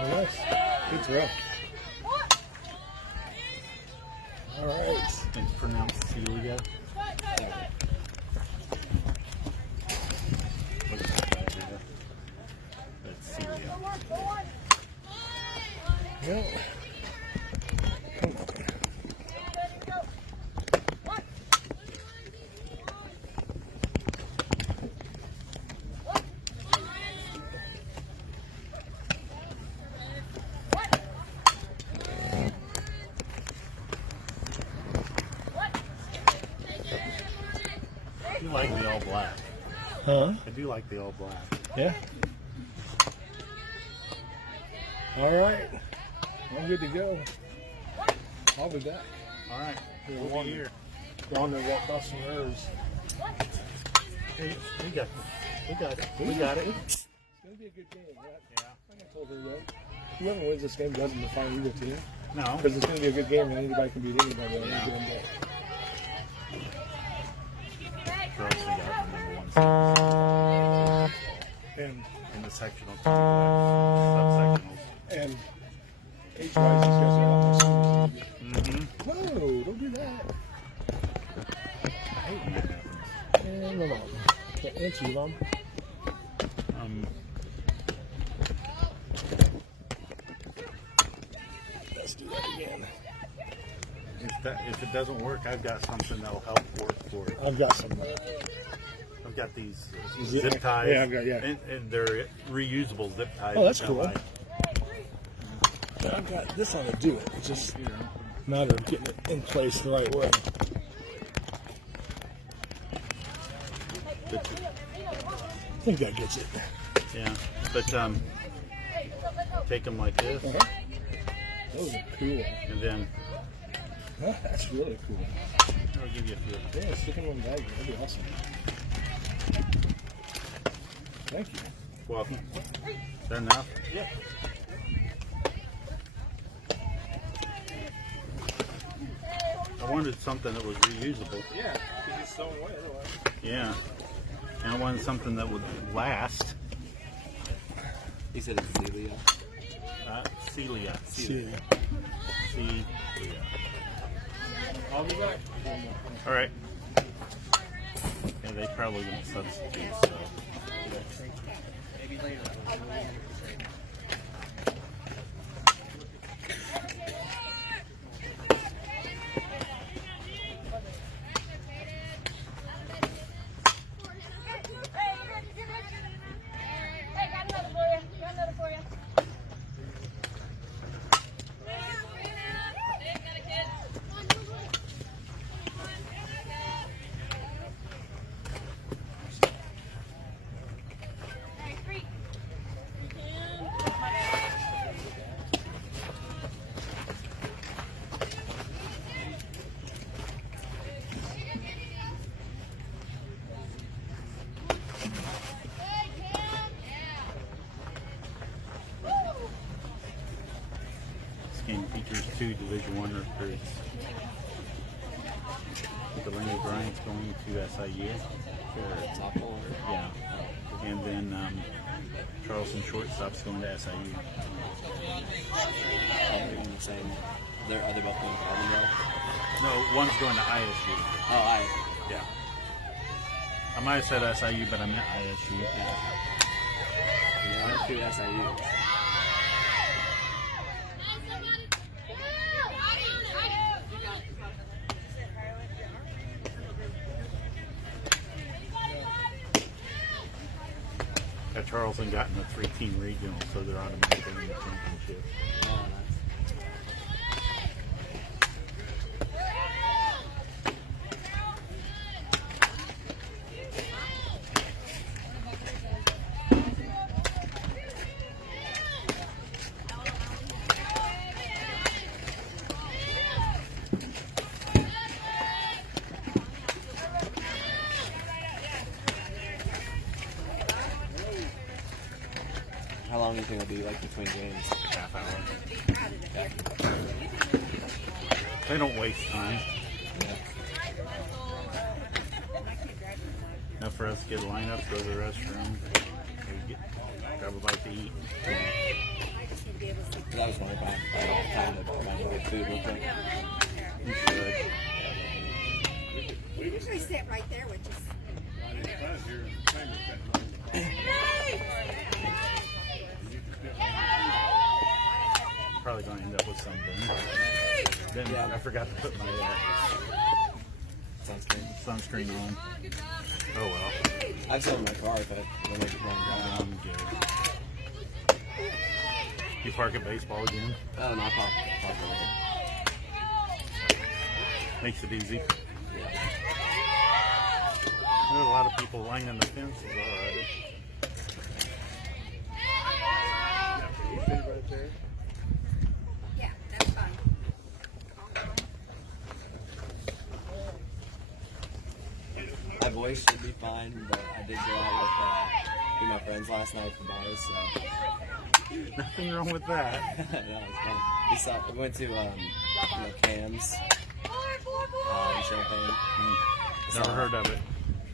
Nice. Good throw. All right. It's pronounced Celia. That's Celia. Well, come on. I do like the all black. Huh? I do like the all black. Yeah. All right. I'm good to go. I'll be back. All right. We'll be here. Going to walk off some nerves. Hey, we got it. We got it. It's going to be a good game, right? Yeah. I told her that. Whoever wins this game doesn't define either team. No. Because it's going to be a good game and anybody can beat anybody on any given day. Charleston got the number one seed. And In the sectional, subsectionals. And age-wise, these guys are a lot more serious than we do. Mm-hmm. No, don't do that. I hate when that happens. And no, can't answer you, Mom. Let's do that again. If it doesn't work, I've got something that'll help work for it. I've got some. I've got these Zip- zip ties. yeah, I've got- yeah. And they're reusable zip ties. Oh, that's which I cool. like. I've got this on to do it. It's just a matter of getting it in place the right way. But, I think that gets it. yeah, but take them like this, Those are cool. and then Huh, that's really cool. I'll give you a few. Yeah, stick in one bag. That'd be awesome. Thank you. Well, is that enough? Yeah. I wanted something that was reusable. Yeah, because it's thrown away otherwise. Yeah, and I wanted something that would last. He said it's Celia. Celia. See. Celia. I'll be back. All right. Yeah, they probably won't substitute, so. Maybe later. Hey, got another for you. Got another for you. This game features 2 Division I recruits. Delaney Bryant's going to SIU. Sophomore. Yeah. And then Charleston shortstop's going to SIU. They're doing the same. Are they both going to Carbondale? No, one's going to ISU. Oh, I. Yeah. I might have said SIU, but I meant ISU. Yeah. Yeah, two SIUs. Charleston got in the 3-team regional, so they're automatically in the championship. Oh, nice. How long do you think it'll be like between games? Half hour. They don't waste time. Enough for us to get lineups, go to the restroom, we get food real quick. You should. We usually sit right there with us. Probably going to end up with something. Then Yeah. I forgot to put my sunscreen on. Oh well. I have some in my car if I when I get wrong drive. I'm good. You park at baseball again? Oh, no, I park over here. Makes it easy. There are a lot of people lining the fences already. Yeah, that's fine. My voice should be fine, but I did go out with my friends last night for bars, so Nothing wrong with that. that was fun. We went to Cam's in Champaign. Never heard of it.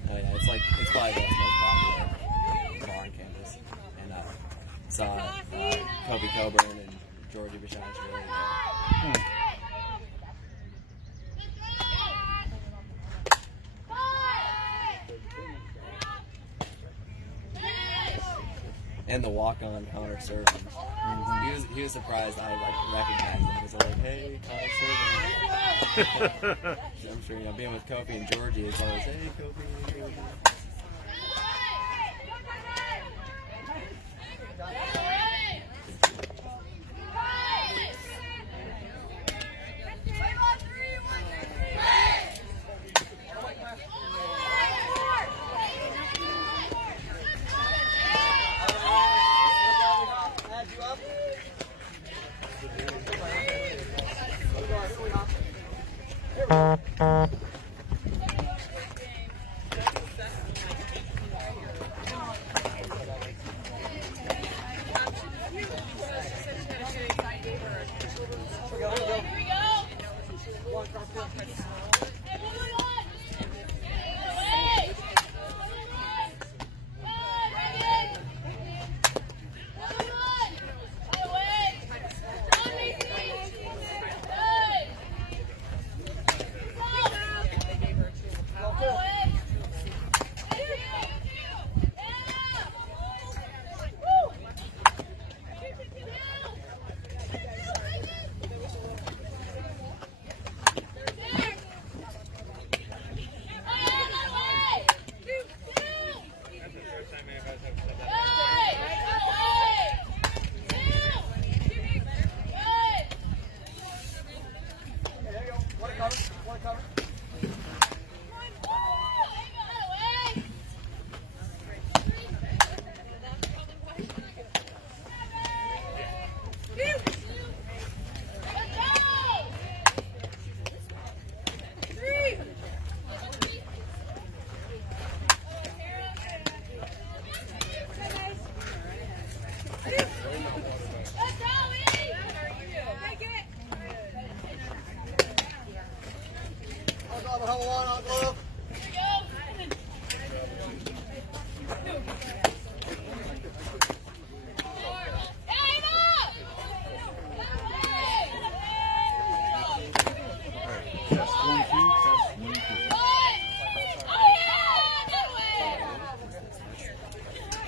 Oh yeah, it's probably the most popular bar on campus. And saw Kobe Coburn and Georgie Bashashvili there. And the walk-on Connor Servant. He was surprised I recognized him because I was like, hey, Connor Servant. I'm sure being with Kobe and Georgie, it's always, hey, Kobe and Georgie.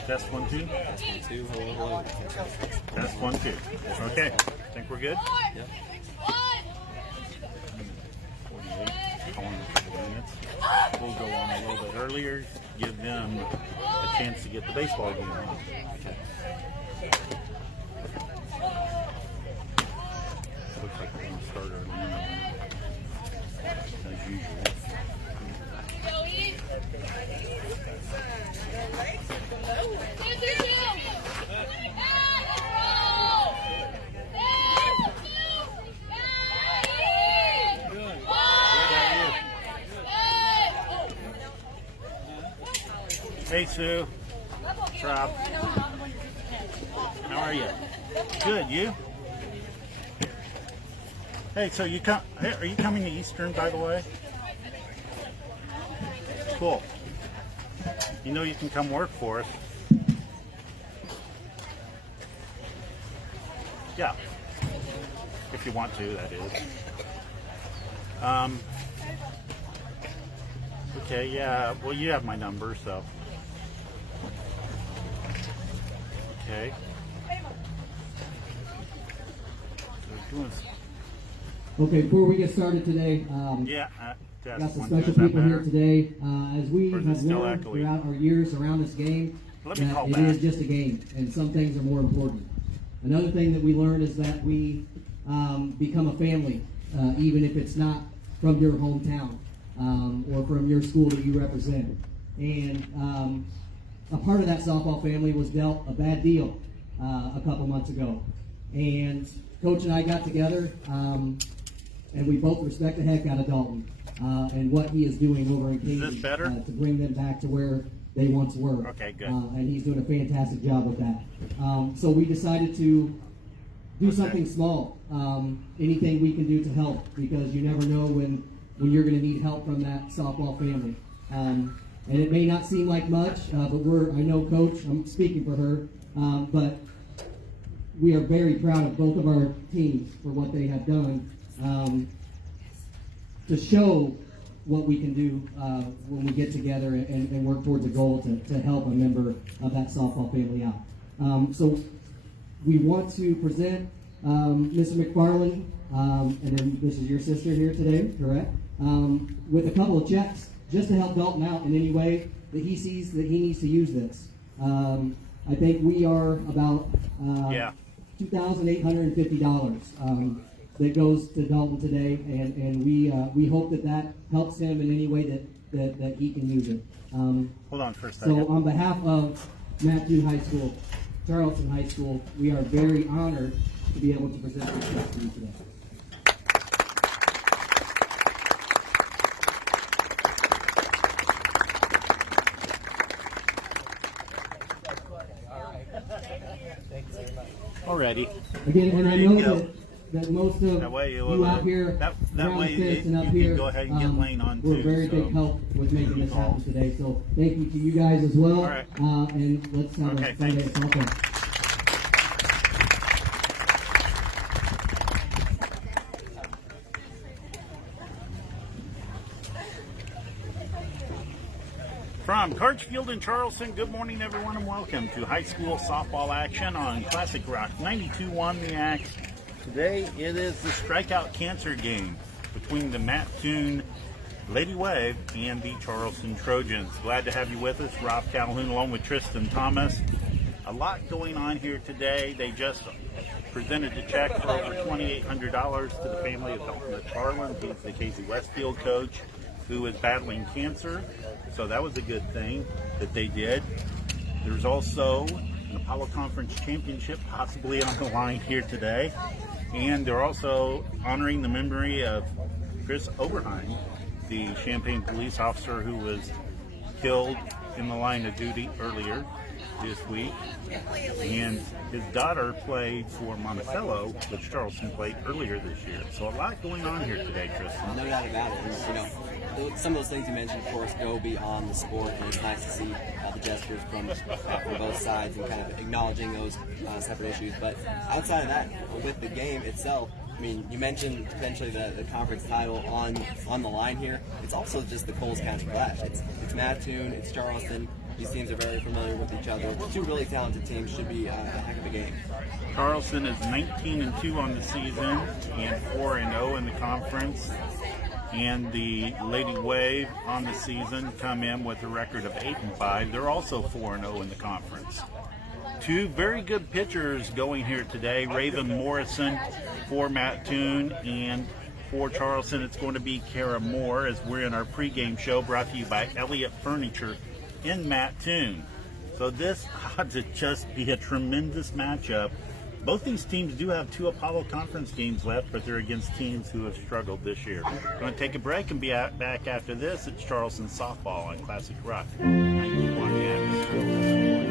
Test 1, 2. Hello. Test 1, 2. Okay. Think we're good? Yep. 48. Calling a couple minutes. We'll go on a little bit earlier. Give them a chance to get the baseball game on. Looks like we're going to start early as usual. Hey Sue, it's Rob. How are you? Good, you? Hey, so you come? Hey, are you coming to Eastern, by the way? Cool. You know you can come work for us. Yeah. If you want to, that is. Okay, yeah. Well, you have my number, so. Okay. So doing. Okay, before we get started today, Yeah. got some special people here today. As we Or is it have still learned echoey? throughout our years around this game, Let me call that back. it is just a game, and some things are more important. Another thing that we learned is that we become a family, even if it's not from your hometown or from your school that you represent. And a part of that softball family was dealt a bad deal a couple months ago. And Coach and I got together, and we both respect the heck out of Dalton and what he is doing over in Katy this better? to bring them back to where they once were. Okay, good. And he's doing a fantastic job with that. So we decided to do something small, anything we can do to help, because you never know when you're going to need help from that softball family. And it may not seem like much, but I know Coach, I'm speaking for her, but we are very proud of both of our teams for what they have done to show what we can do when we get together and work towards a goal to help a member of that softball family out. So we want to present Mr. McFarland, and then this is your sister here today, correct? With a couple of checks just to help Dalton out in any way that he sees that he needs to use this. I think we are about $2,850 that goes to Dalton today, and we hope that helps him in any way that he can use it. Hold on for a second. So on behalf of Mattoon High School, Charleston High School, we are very honored to be able to present this check to you today. Alrighty. Again, and I There you know go. that most of That way you out here, that around way the fence and you up can here, go ahead and get Lane on we're too, very so. big help with making this happen today. So thank you to you guys as well. All right. And let's have Okay, a fun day thanks. of softball. From Carch Field in Charleston, good morning everyone and welcome to high school softball action on Classic Rock 92.1 The Axe. Today it is the strikeout cancer game between the Mattoon Lady Wave and the Charleston Trojans. Glad to have you with us, Rob Calhoun along with Tristan Thomas. A lot going on here today. They just presented a check for over $2,800 to the family of Dalton McFarland. He's the Casey Westfield coach who is battling cancer. So that was a good thing that they did. There's also an Apollo Conference Championship possibly on the line here today. And they're also honoring the memory of Chris Oberheim, the Champaign police officer who was killed in the line of duty earlier this week. And his daughter played for Monticello, which Charleston played earlier this year. So a lot going on here today, Tristan. No doubt about it. And, some of those things you mentioned, of course, go beyond the sport, and it's nice to see the gestures from both sides and kind of acknowledging those separate issues. But outside of that, with the game itself, I mean, you mentioned potentially the conference title on the line here. It's also just the Coles County Clash. It's Mattoon, it's Charleston. These teams are very familiar with each other. Two really talented teams. Should be a heck of a game. Charleston is 19-2 on the season and 4-0 in the conference. And the Lady Wave on the season come in with a record of 8-5. They're also 4-0 in the conference. Two very good pitchers going here today. Raven Morrison for Mattoon, and for Charleston it's going to be Kara Moore, as we're in our pregame show brought to you by Elliott Furniture in Mattoon. So this ought to just be a tremendous matchup. Both these teams do have two Apollo Conference games left, but they're against teams who have struggled this year. Going to take a break and be back after this. It's Charleston softball on Classic Rock 91 The Axe.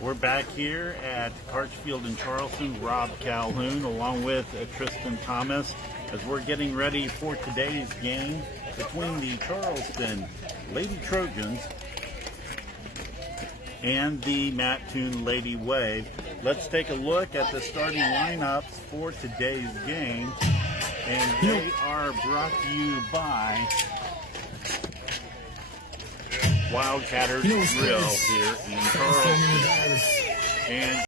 We're back here at Carchfield in Charleston. Rob Calhoun along with Tristan Thomas as we're getting ready for today's game between the Charleston Lady Trojans and the Mattoon Lady Wave. Let's take a look at the starting lineups for today's game, and they are brought to you by Wildcatters Grill here in Charleston. And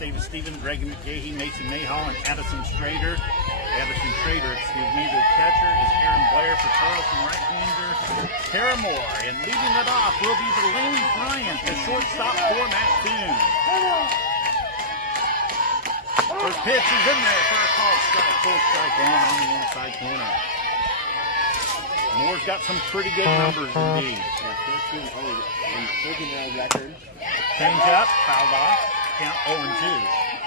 David Stevens, Greg McGahee, Mason Mayhall, and Addison Schrader. The catcher is Aaron Blair for Charleston, right-hander Tara Moore. And leading it off will be Delaney Bryant, the shortstop for Mattoon. First pitch is in there for a call strike. Full strike one on the inside corner. Moore's got some pretty good numbers indeed. 13-0 and 13-0 record. Change up, fouled off. Count 0-2.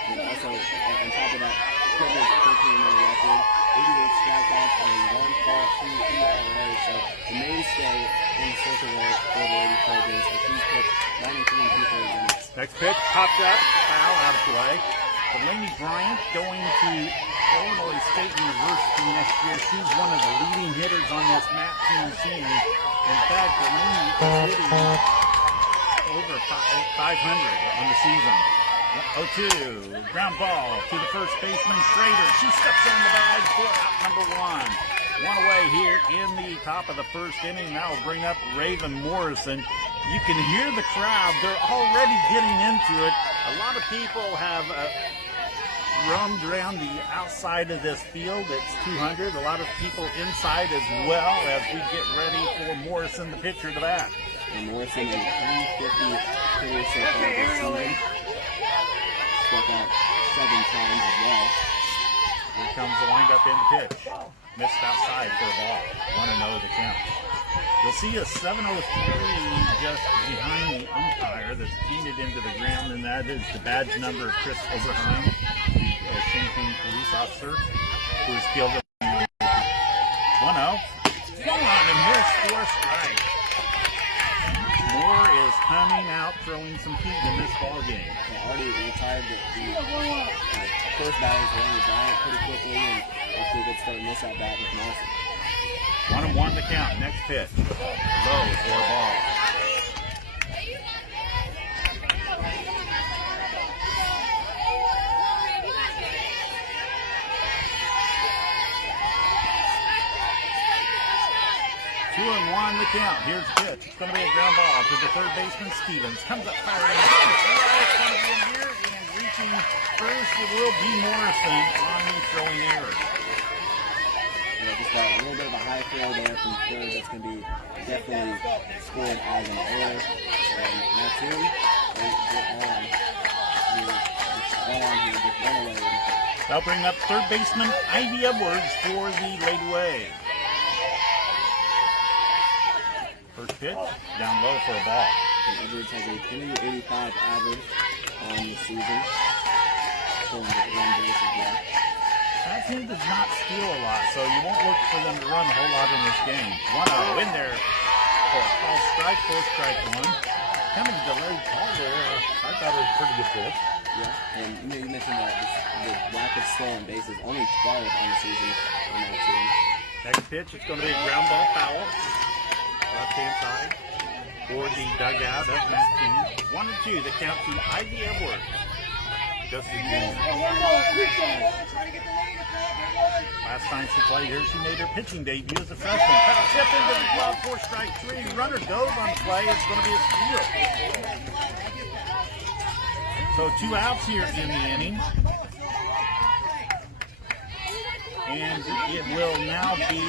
And also, on top of that, Clippers 13-0 record, 88 strikeouts, and 1.2 ERA. So the mainstay in the social world for the Lady Trojans, as he's pitched 93 people against. Next pitch, popped up, foul, out of play. Delaney Bryant going to Illinois State University next year. She's one of the leading hitters on this Mattoon team. In fact, Delaney is hitting over 500 on the season. 0-2, ground ball to the first baseman, Schrader. She steps on the bag for out number one. One away here in the top of the first inning. That will bring up Raven Morrison. You can hear the crowd. They're already getting into it. A lot of people have roamed around the outside of this field. It's 200. A lot of people inside as well as we get ready for Morrison, the pitcher, to bat. And Morrison is 350 career so far this season. Struck out 7 times as well. Here comes the windup in the pitch. Missed outside for a ball. 1-0 the count. You'll see a 703 just behind the umpire that's painted into the ground, and that is the badge number of Chris Oberheim, the Champaign police officer, who is killed. 1-0. Swung on and missed for a strike. Moore is coming out throwing some heat in this ball game. Already retired the first batter is Delaney Bryant pretty quickly, and after a good start in this at bat with Morrison. 1-1 the count. Next pitch. Low for a ball. Two and one the count. Here's the pitch. It's going to be a ground ball to the third baseman, Stevens. Comes up firing. It's going to be in here, and reaching first, it will be Morrison on the throwing error. Yeah, just a little bit of a high throw there from third. That's going to be definitely scored as an error. And Mattoon, they get on. It's all on here, just run away with it. They'll bring up third baseman Ivy Edwards for the Lady Wave. First pitch, down low for a ball. And Edwards has a 385 average on the season. Pulling the run base as well. That team does not steal a lot, so you won't look for them to run a whole lot in this game. 1-0 in there for a call strike, 4 strike 1. Kind of a delayed call there. I thought it was a pretty good pitch. Yeah, and you mentioned the lack of stolen bases, only 12 on the season on that team. Next pitch, it's going to be a ground ball foul. Left-hand side for the dugout of Matt Toon. 1-2, the count to Ivy Edwards. Just the last time she played here, she made her pitching debut as a freshman. Foul tip into the glove for strike 3. Runner goes on play. It's going to be a steal. So 2 outs here in the inning. And it will now be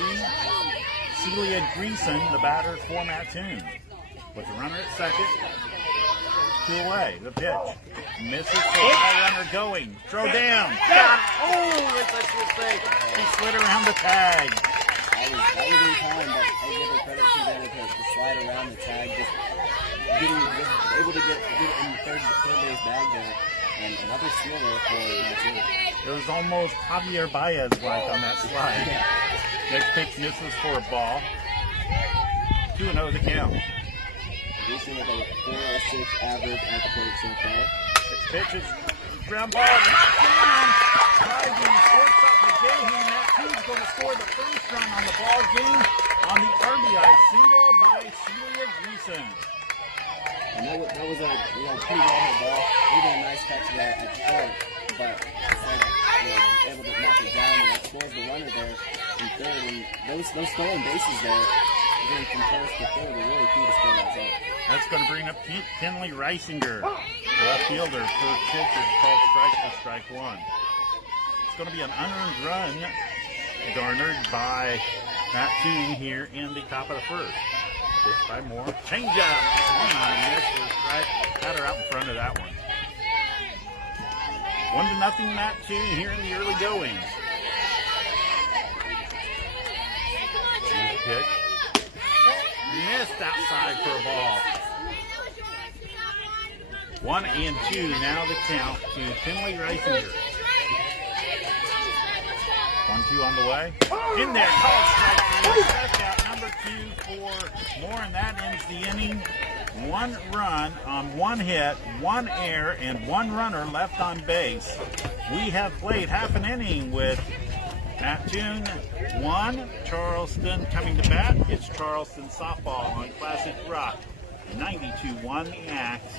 Celia Greason, the batter for Matt Toon. With the runner at second. 2 away. The pitch. Misses the high runner going. Throw down. Got it. Oh, that's such a mistake. He slid around the tag. That was in time, but I give her credit. She's able to slide around the tag, just able to get in the third base bag there. And another steal there for Matt Toon. It was almost Javier Baez-like on that slide. Next pitch misses for a ball. 2-0 the count. Greason with a 4.06 average at the plate so far. Next pitch is ground ball. Knocked down by the shortstop McGahee. Matt Toon's going to score the first run on the ball game on the RBI single by Celia Greason. And that was a pretty well hit ball. Even a nice catch there at short, but instead able to knock it down and that scores the runner there in third. And those stolen bases there, getting from first to third, are really key to score that out. That's going to bring up Kinley Reisinger, left fielder. First pitch is called strike for strike 1. It's going to be an unearned run garnered by Matt Toon here in the top of the first. Pitch by Moore. Change up. Swung on and missed for strike. Got her out in front of that one. 1-0 Matt Toon here in the early goings. Here's the pitch. Missed outside for a ball. 1-2 now the count to Kinley Reisinger. 1-2 on the way. In there, called strike 3. Strikeout number 2 for Moore, and that ends the inning. 1 run on 1 hit, 1 error, and 1 runner left on base. We have played half an inning with Matt Toon 1, Charleston coming to bat. It's Charleston softball on Classic Rock 92-1 the Axe.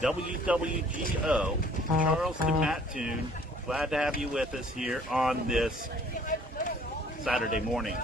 WWGO, Charleston Matt Toon. Glad to have you with us here on this Saturday morning.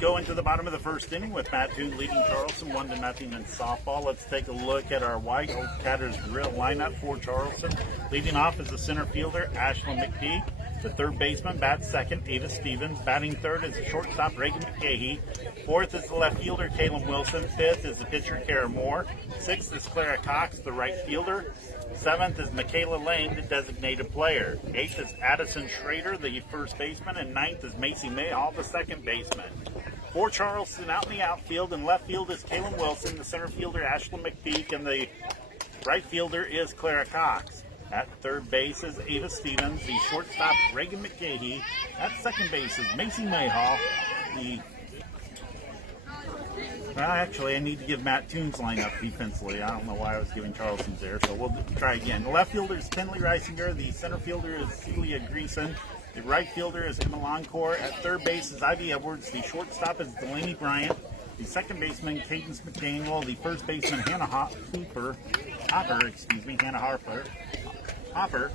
Go into the bottom of the first inning with Matt Toon leading Charleston 1-0 in softball. Let's take a look at our White Oak Catters drill lineup for Charleston. Leading off is the center fielder, Ashlyn McPeak. The third baseman bats second, Ava Stevens. Batting third is the shortstop, Reagan McGahee. Fourth is the left fielder, Caleb Wilson. Fifth is the pitcher, Kara Moore. Sixth is Clara Cox, the right fielder. Seventh is Michaela Lane, the designated player. Eighth is Addison Schrader, the first baseman. And ninth is Macy Mayhall, the second baseman. For Charleston, out in the outfield and left field is Caleb Wilson. The center fielder, Ashlyn McPeak. And the right fielder is Clara Cox. At third base is Ava Stevens. The shortstop, Reagan McGahee. At second base is Macy Mayhall. Well, actually, I need to give Matt Toon's lineup defensively. I don't know why I was giving Charleston's there, so we'll try again. The left fielder is Kinley Reisinger. The center fielder is Celia Greason. The right fielder is Emma Loncourt. At third base is Ivy Edwards. The shortstop is Delaney Bryant. The second baseman, Cadence McDaniel. The first baseman, Hannah Harper. Hopper.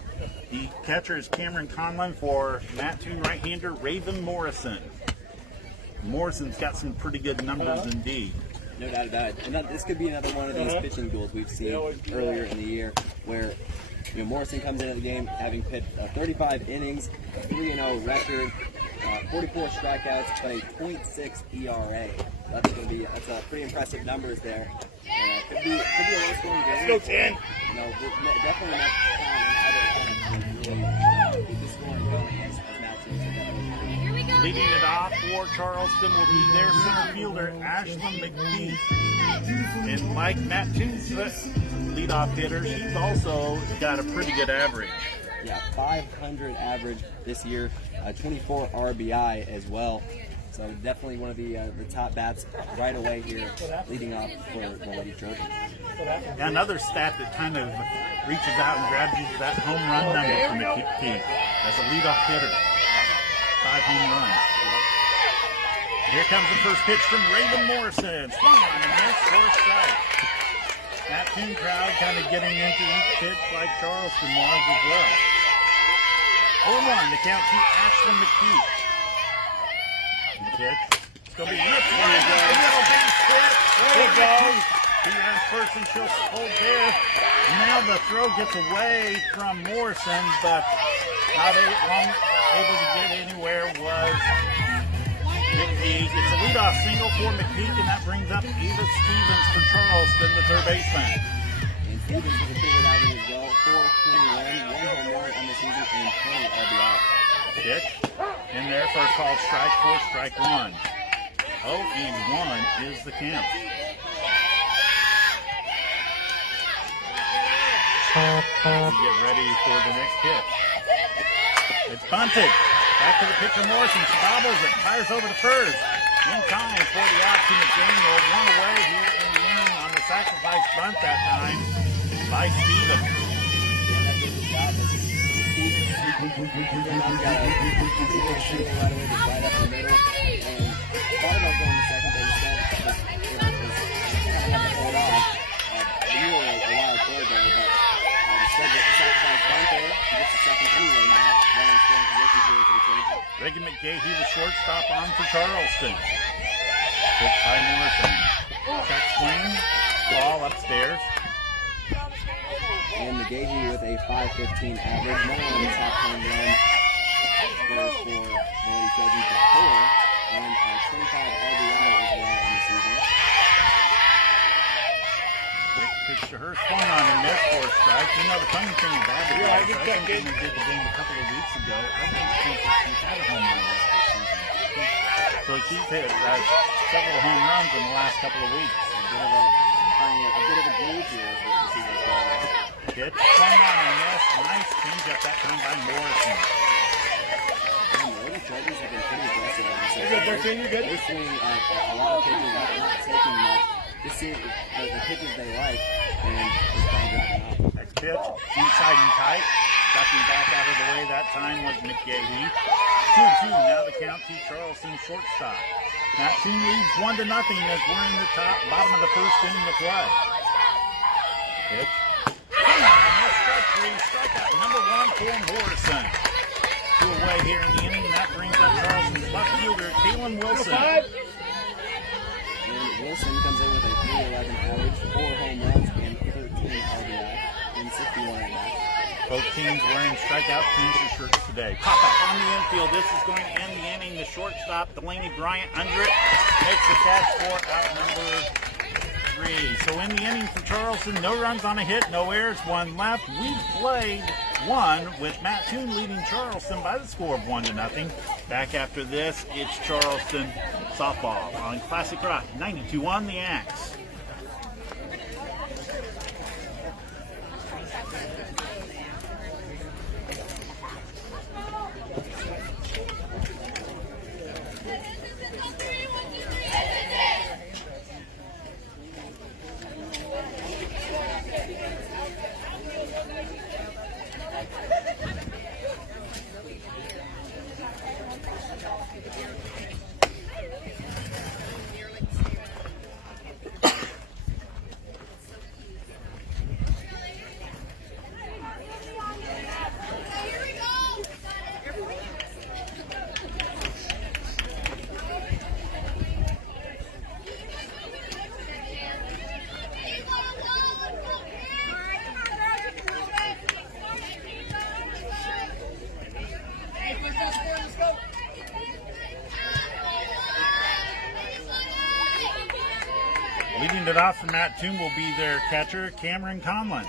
The catcher is Cameron Conlon for Mattoon right-hander Raven Morrison. Morrison's got some pretty good numbers indeed. No doubt about it. And this could be another one of these pitching duels we've seen earlier in the year where Morrison comes into the game having pitched 35 innings, 3-0 record, 44 strikeouts, but a .6 ERA. That's pretty impressive numbers there. Could be a low-scoring game. Let's go 10. Definitely not really keep the scoring going as Mattoon said. Leading it off for Charleston will be their center fielder, Ashlyn McPeak. And like Mattoon's leadoff hitter, he's also got a pretty good average. Yeah, 500 average this year, 24 RBI as well. So definitely one of the top bats right away here, leading off for the Lady Trojans. Another stat that kind of reaches out and grabs you is that home run number from McPeak as a leadoff hitter. 5 home runs. Here comes the first pitch from Raven Morrison. Swing on and miss for a strike. Mattoon crowd kind of getting into each pitch like Charleston was as well. 0-1 to count to Ashlyn McPeak. The pitch. It's going to be ripped for you guys. Little base hit. There it goes. He runs first and she'll hold there. Now the throw gets away from Morrison, but not long able to get anywhere was McPeak. It's a leadoff single for McPeak, and that brings up Eva Stevens for Charleston, the third baseman. And Stevens with a pretty good average as well. 421, 1 home run on the season, and 20 RBI. Pitch in there for a called strike for strike one. 0-1 is the count. Get ready for the next pitch. It's bunted. Back to the pitcher Morrison. She bobbles it. Fires over to first. In time for the out to McDaniel. One away here in the inning on the sacrifice bunt that time by Stevens. Reagan McGahee, the shortstop, on for Charleston. Pitch by Morrison. Check swing. Ball upstairs. And McGahee with a 5.15 average. More on the top home run. Goes for the Lady Trojans to 4. And 25 RBI as well on the season. Pitch to her. Swung on and missed for a strike. You know, the funny thing about it is, I think when we did the game a couple of weeks ago, I don't think she's had a home run yet this season. So she's hit several home runs in the last couple of weeks. A bit of a groove here is what the season's going on. Pitch, swung on and missed. Nice changeup that time by Morrison. The Lady Trojans have been pretty aggressive on this. You're good. They're swinging a lot of pitches, not taking much. Just see the pitches they like, and just trying to grab them out. Next pitch, inside and tight. Ducking back out of the way that time was McGahee. 2-2, now the count to Charleston shortstop. That team leads 1-0 as we're in the bottom of the first inning of play. Pitch. Come on, that's strike three. Strikeout number 1 for Morrison. 2 away here in the inning, and that brings up Charleston's left fielder, Kaylin Wilson. And Wilson comes in with a 3.11 average, 4 home runs, and 13 RBI, and 61 at bat. Both teams wearing strikeout Kansas shirts today. Pop up on the infield. This is going to end the inning. The shortstop, Delaney Bryant, under it, makes the catch for out number 3. So in the inning for Charleston, no runs on a hit, no errors, 1 left. We've played 1 with Mattoon leading Charleston by the score of 1-0. Back after this, it's Charleston softball on Classic Rock 92.1 The Axe. Leading it off for Mattoon will be their catcher, Cameron Conlon.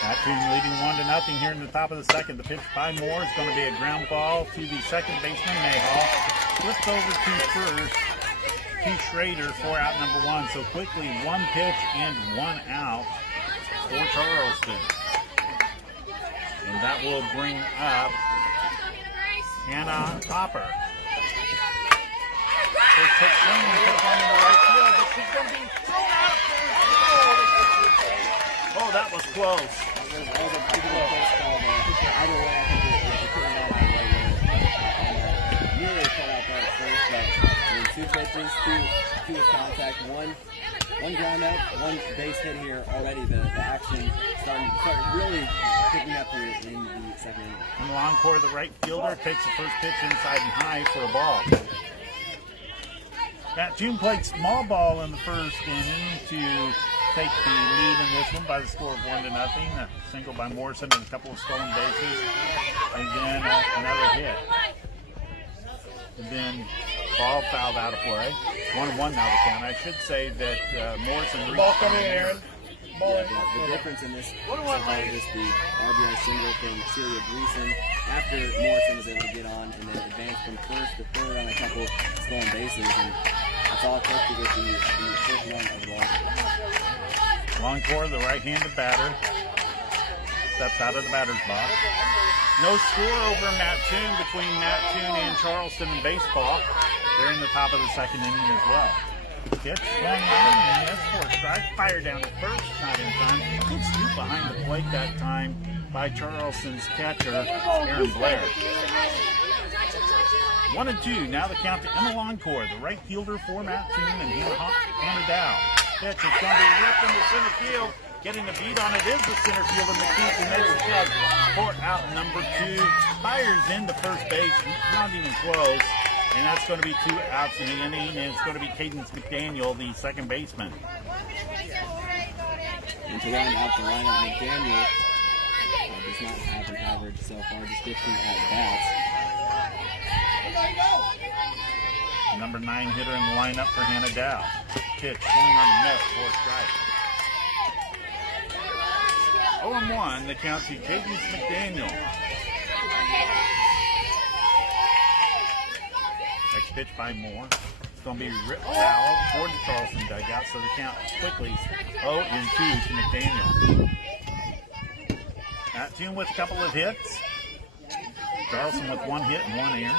Mattoon leading 1-0 here in the top of the second. The pitch by Moore is going to be a ground ball to the second baseman, Mayhall. Flipped over to first to Schrader for out number 1. So quickly, 1 pitch and 1 out for Charleston. And that will bring up Hannah Hopper. First pitch swing and put one in the right field, but she's going to be thrown out there. Oh, that was close. That was a pretty good close call there. Either way, I think they put it out right there. Really cut out there at first, but I mean, 2 pitches, two with contact, one ground out, 1 base hit here already. The action started really picking up here in the second inning. In the long core, the right fielder takes the first pitch inside and high for a ball. Mattoon played small ball in the first inning to take the lead in this one by the score of 1-0. A single by Morrison and a couple of stolen bases, and then another hit. And then ball fouled out of play. 1-1 now the count. I should say that Morrison reached. Ball coming in, Aaron. The difference in this so far is the RBI single from Celia Greason after Morrison was able to get on and then advance from first to third on a couple stolen bases, and that's all it took to get the first run of the ball. Long core, the right-handed batter steps out of the batter's box. No score over Mattoon between Mattoon and Charleston in baseball. They're in the top of the second inning as well. Pitch swung on and missed for a strike. Fire down to first, not in time. Good scoop behind the plate that time by Charleston's catcher, Aaron Blair. 1-2. Now the count to Emma Longcore, the right fielder for Mattoon, and Hannah Dow. Pitch is going to be ripped into center field. Getting a beat on it is the center fielder, McKeith, who makes the catch for out number 2. Fires into first base, not even close. And that's going to be 2 outs in the inning, and it's going to be Cadence McDaniel, the second baseman. And to round out the lineup, McDaniel does not have an average so far, just 15 at-bats. Number 9 hitter in the lineup for Hannah Dow. Pitch, swing on the miss for a strike. 0-1, the count to Cadence McDaniel. Next pitch by Moore. It's going to be ripped foul toward the Charleston dugout, so the count quickly 0-2 to McDaniel. Mattoon with a couple of hits. Charleston with 1 hit and 1 error.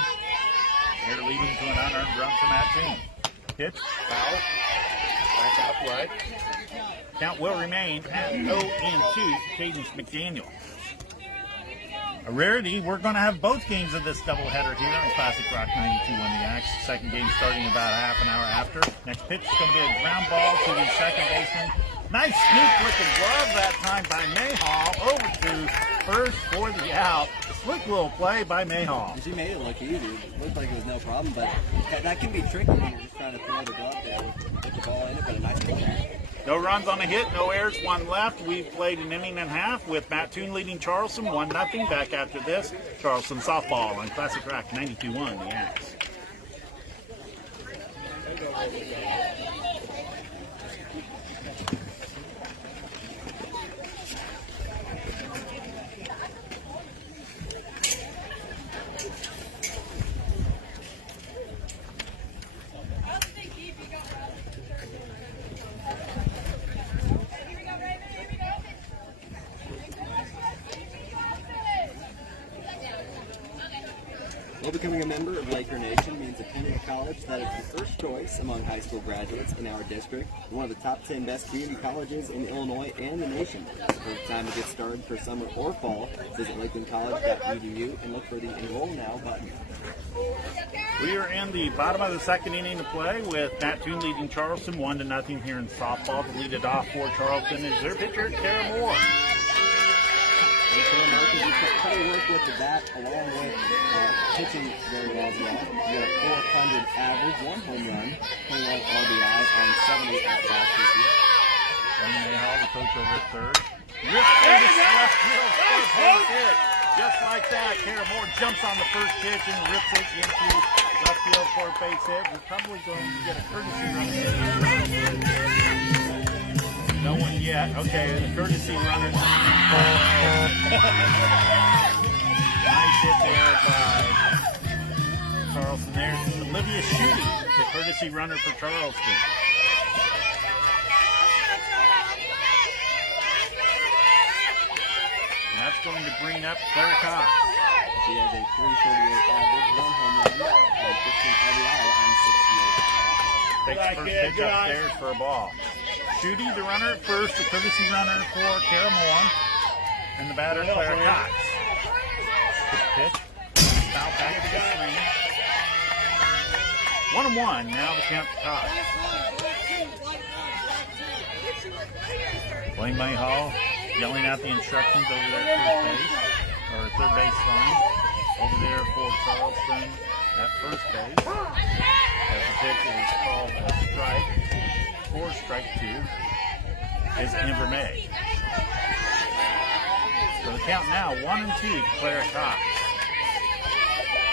They're leading to an unearned run for Mattoon. Pitch, foul, back out of play. Count will remain at 0-2 to Cadence McDaniel. A rarity, we're going to have both games of this doubleheader here on Classic Rock 92 on the Axe. Second game starting about a half an hour after. Next pitch is going to be a ground ball to the second baseman. Nice sneak with the glove that time by Mayhall over to first for the out. Slick little play by Mayhall. And she made it look easy. It looked like it was no problem, but that can be tricky when you're just trying to throw the glove there with the ball in it, but a nice pitch. No runs on the hit, no errors, 1 left. We've played an inning and a half with Mattoon leading Charleston 1-0. Back after this, Charleston softball on Classic Rock 92.1, the Axe. Well, becoming a member of Laker Nation means attending a college that is the first choice among high school graduates in our district, one of the top 10 best community colleges in Illinois and the nation. For the time to get started for summer or fall, visit lakelandcollege.edu and look for the Enroll Now button. We are in the bottom of the second inning of play with Mattoon leading Charleston 1-0 here in softball. To lead it off for Charleston is their pitcher, Tara Moore. Taylor Martin, you put work with the bat along with pitching very well as well. You got a 400 average, 1 home run, 21 RBI on 70 at-bats this year. Mayhall, the coach over at third. Ripped into left field, first base hit. Just Just like that, Kara Moore jumps on the first pitch and rips it into left field for a base hit. We're probably going to get a courtesy run. No one yet. Okay, the courtesy runner. Nice hit there by Charleston. There's Olivia Schutte, the courtesy runner for Charleston. And that's going to bring up Claire Cox. She has a 338 average, 1 home run, and 15 RBI on 68. Takes the first pitch upstairs for a ball. Schutte, the runner at first, the courtesy runner for Kara Moore, and the batter Claire Cox. Pitch, foul back to the screen. 1-1. Now the count to Cox. Blaine Mayhall yelling out the instructions over there at first base, or third base line, over there for Charleston at first base. As the pitch is called a strike, for strike 2 is Amber May. So the count now 1-2 to Claire Cox.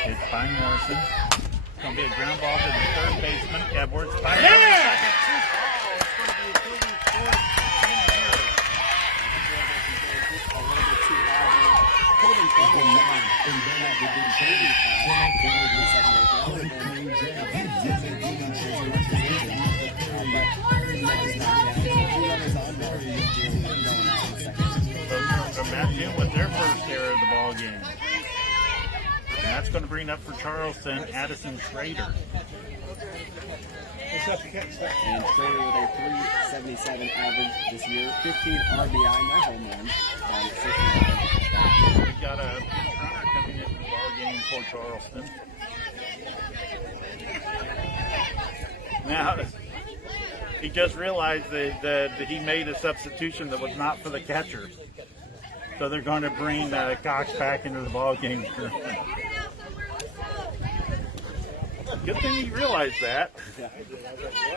It's by Morrison. It's going to be a ground ball to the third baseman, Edwards. Fires on the second. It's going to be a 2-4 in an error. So Matt June with their first error of the ball game. And that's going to bring up for Charleston, Addison Schrader. And Schrader with a 377 average this year, 15 RBI, no home runs, on 69. We've got a runner coming into the ball game for Charleston. Now, he just realized that he made a substitution that was not for the catcher. So they're going to bring Cox back into the ball game. Good thing he realized that.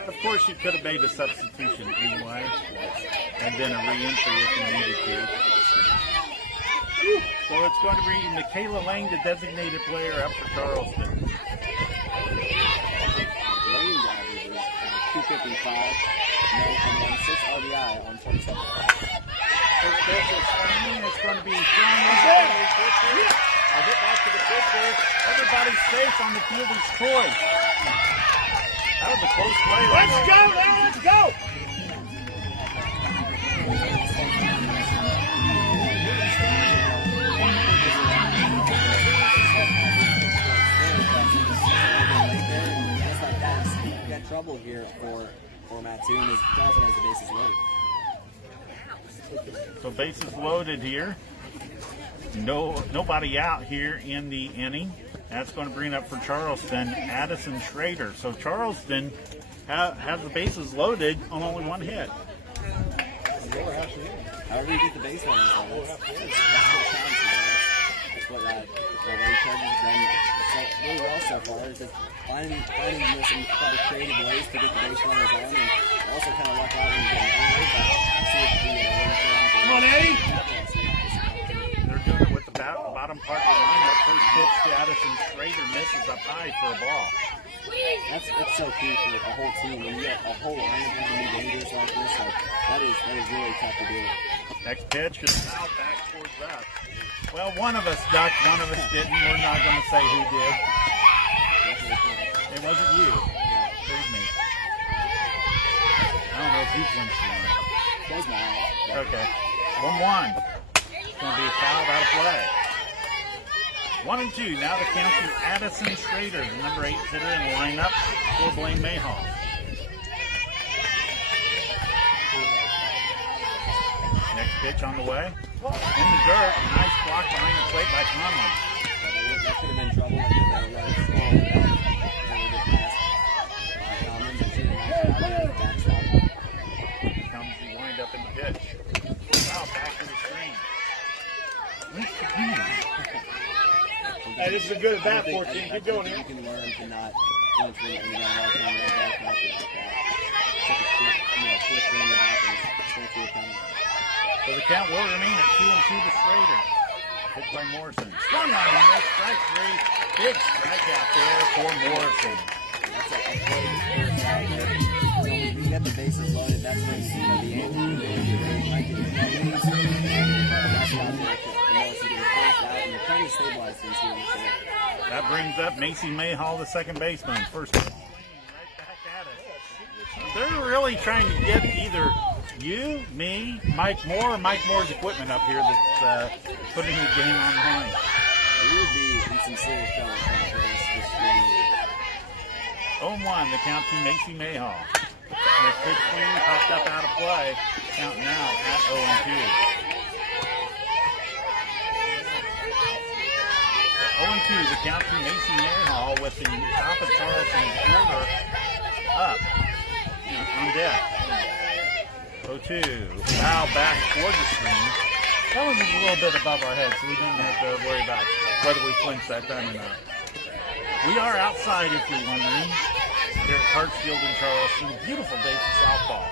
Of course, he could have made a substitution anyway, and then a re-entry if he needed to. So it's going to bring Michaela Lane, the designated player, up for Charleston. Lane's average is 255, no home run, 6 RBI on 27. First pitch is swinging. It's going to be thrown in. I'll get back to the pitcher. Everybody's safe on the fielder's choice. That was a close play. Let's go now. Let's go. Just like that, you got trouble here for Mattoon as Dawson has the bases loaded. So bases loaded here. Nobody out here in the inning. That's going to bring up for Charleston, Addison Schrader. So Charleston has the bases loaded on only one hit. However you get the baseline, that's what counts. That's what Ray Chargers has done really well so far. Is just finding some probably creative ways to get the baseline on, and also kind of luck out when you get an error. See if the Come on, Eddie. They're doing it with the bottom part of the lineup. First pitch to Addison Schrader misses up high for a ball. That's so key for a whole team. When you get a whole lineup that can be dangerous like this, that is really tough to do. Next pitch is foul back towards us. Well, one of us ducked, one of us didn't. We're not going to say who did. It wasn't you. Excuse me. I don't know if he flinched or not. Does matter. Okay. 1-1. It's going to be a foul out of play. 1-2. Now the count to Addison Schrader, the number 8 hitter in the lineup for Blaine Mayhall. Next pitch on the way. In the dirt. Nice block behind the plate by Conley. That could have been trouble. I think that let it slow down. Commons and shooting backstop. Comes the wind up in the pitch. Wow, back to the screen. Hey, this is a good at bat, 14. I Keep going think here. you can learn to not flinch when you got a lot of time like that. Take a quick swing the bat and swing to a penalty. So the count will remain at 2-2 to Schrader. Hit by Morrison. Swung on and missed. Strike three. Big strikeout there for Morrison. That's a play that's very out there. When you get the bases loaded, that's when you see the end. That's out there. Morrison getting forced out, and they're trying to stabilize things here in the show. That brings up Macy Mayhall, the second baseman. First pitch right back at it. They're really trying to get either you, me, Mike Moore, or Mike Moore's equipment up here that's putting the game on the line. We would be in some serious trouble for this game. 0-1, the count to Macy Mayhall. Next pitch swing popped up out of play. Count now at 0-2. 0-2, the count to Macy Mayhall with the top of Charleston's order up on deck. 0-2, foul back toward the screen. That was a little bit above our heads, so we didn't have to worry about whether we flinched that time or not. We are outside, if you're wondering, here at Hartsfield in Charleston. Beautiful day for softball.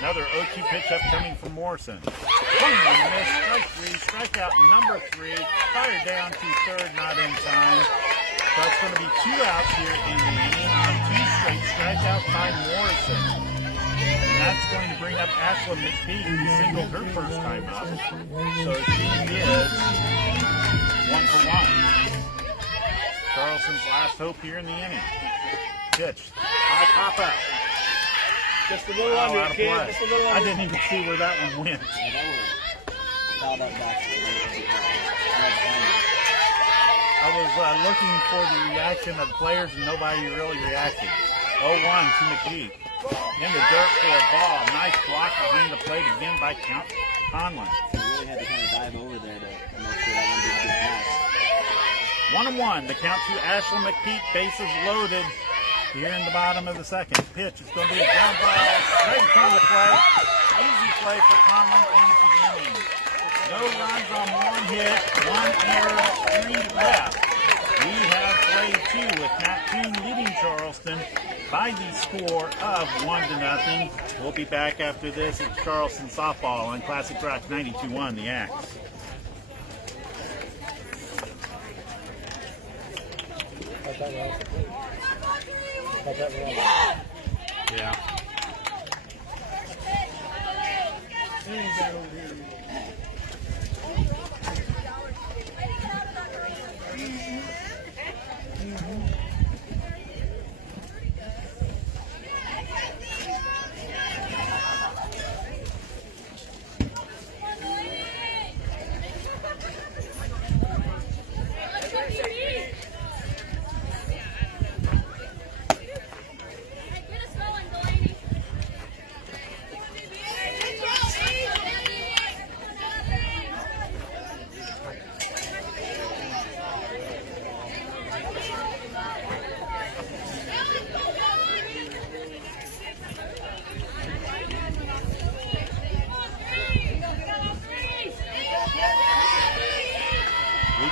Another 0-2 pitch up coming from Morrison. Swing on the miss, strike three, strikeout number 3. Fired down to third, not in time. So it's going to be 2 outs here in the inning on 2 straight strikeouts by Morrison. And that's going to bring up Ashlyn McPeak, who singled her first time up. So she is 1 for 1. Charleston's last hope here in the inning. Pitch. High pop up. Just a little Foul under, out of kid. play. Just a little I under. didn't even see where that one went. Yeah, that was fouled up box. I was looking for the reaction of the players, and nobody really reacted. 0-1 to McPeak. In the dirt for a ball. Nice block behind the plate again by Conlon. So we really had to kind of dive over there to make sure that one didn't get past. 1-1. The count to Ashlyn McPeak. Bases loaded here in the bottom of the second. Pitch. It's going to be a ground ball. Right from the play. Easy play for Conlon ends the inning. No runs on 1 hit, 1 error, 3 left. We have play 2 with Matt Toon leading Charleston by the score of 1-0. We'll be back after this at Charleston softball on Classic Rock 92.1 The Axe. Yeah.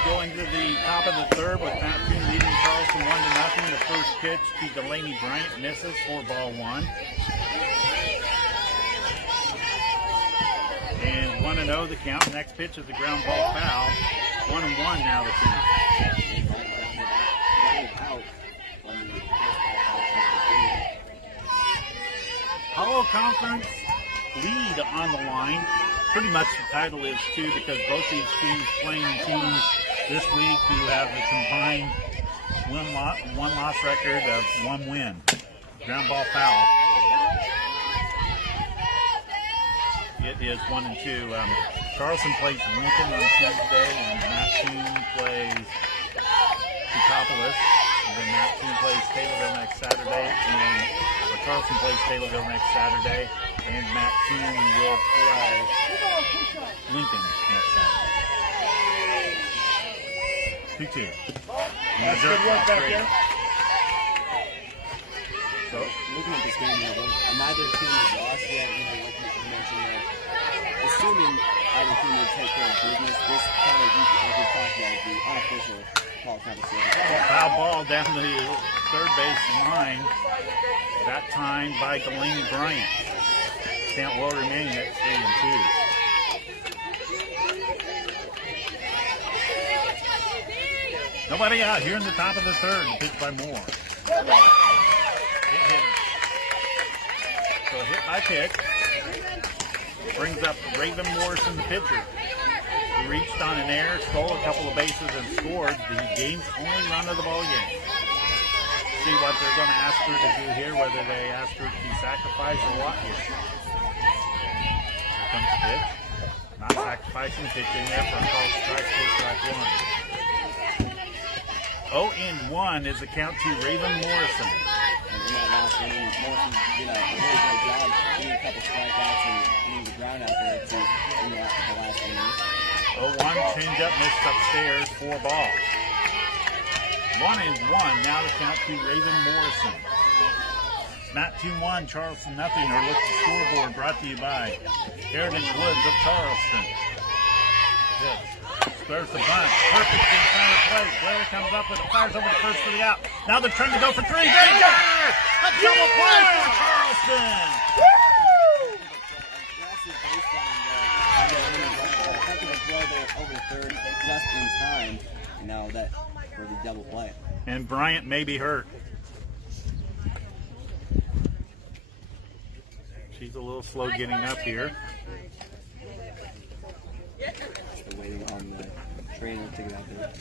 Going to the top of the third with Matt Toon leading Charleston 1-0. The first pitch to Delaney Bryant misses for ball 1. And 1-0 the count. The next pitch is a ground ball foul. 1-1 now the count. Hollow Conference lead on the line. Pretty much the title is too, because both these teams playing teams this week who have a combined one loss record of 1 win. Ground ball foul. It is 1-2. Charleston plays Lincoln on Tuesday, and Matt Toon plays Decapolis. And then Matt Toon plays Taylorville next Saturday, or Charleston plays Taylorville next Saturday, and Matt Toon will play Lincoln next Saturday. 2-2. That's good work back there. So, looking at this game, neither team has lost yet, even like you mentioned there. Assuming either team would take care of business, this kind of, like we talked about, is the unofficial Paul Campbell. Foul ball down the third base line. That time by Delaney Bryant. Count will remain at 3-2. Nobody out here in the top of the third. Pitch by Moore. Hit hitter. So hit by pitch. Brings up Raven Morrison, the pitcher. He reached on an error, stole a couple of bases, and scored the game's only run of the ball game. See what they're going to ask her to do here, whether they ask her to sacrifice or what here. Here comes the pitch. Not sacrificing, pitching there for a called strike, strike one. 0-1 is the count to Raven Morrison. And in that last inning, Morrison did a really great job getting a couple strikeouts and getting the ground out there to win the last inning. 0-1, changeup missed upstairs, 4 balls. 1-1, now the count to Raven Morrison. Matt 2-1, Charleston nothing, or look at the scoreboard, brought to you by Heritage Woods of Charleston. Pitch. There's the bunt. Perfect in center plate. Blair comes up with it, fires over the first for the out. Now they're trying to go for 3. There you go! A double play for Charleston! Aggressive baseline there. Effective throw there over the third just in time. And now that for the double play. And Bryant may be hurt. She's a little slow getting up here. Still waiting on the trainer to get out there.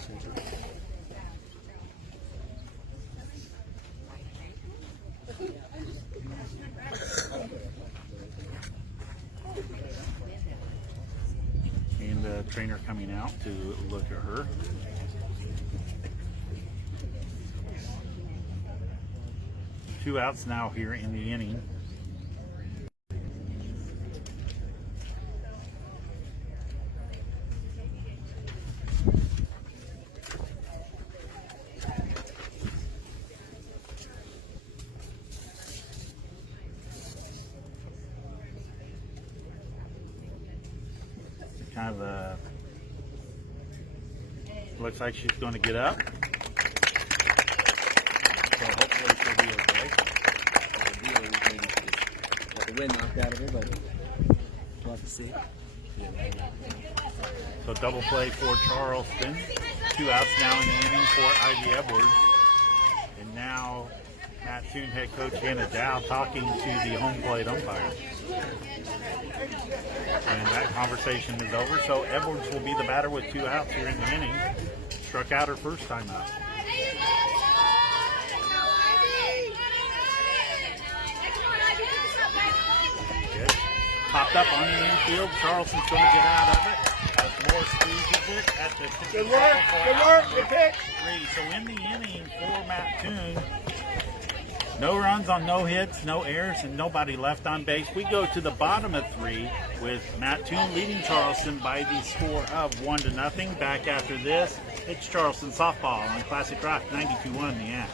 And the trainer coming out to look at her. Two outs now here in the inning. Kind of looks like she's going to get up. So hopefully she'll be okay. Ideally, maybe she just got the wind knocked out of her, but we'll have to see. So double play for Charleston. 2 outs now in the inning for Ivy Edwards. And now Matt Toon head coach Hannah Dow talking to the home plate umpire. And that conversation is over. So Edwards will be the batter with 2 outs here in the inning. Struck out her first time out. Good. Popped up on the infield. Charleston's going to get out of it. As Moore squeezes it at the Good work. Good pick. 3. So in the inning for Matt Toon, no runs on no hits, no errors, and nobody left on base. We go to the bottom of 3 with Matt Toon leading Charleston by the score of 1-0. Back after this, it's Charleston softball on Classic Rock 92.1 The Axe.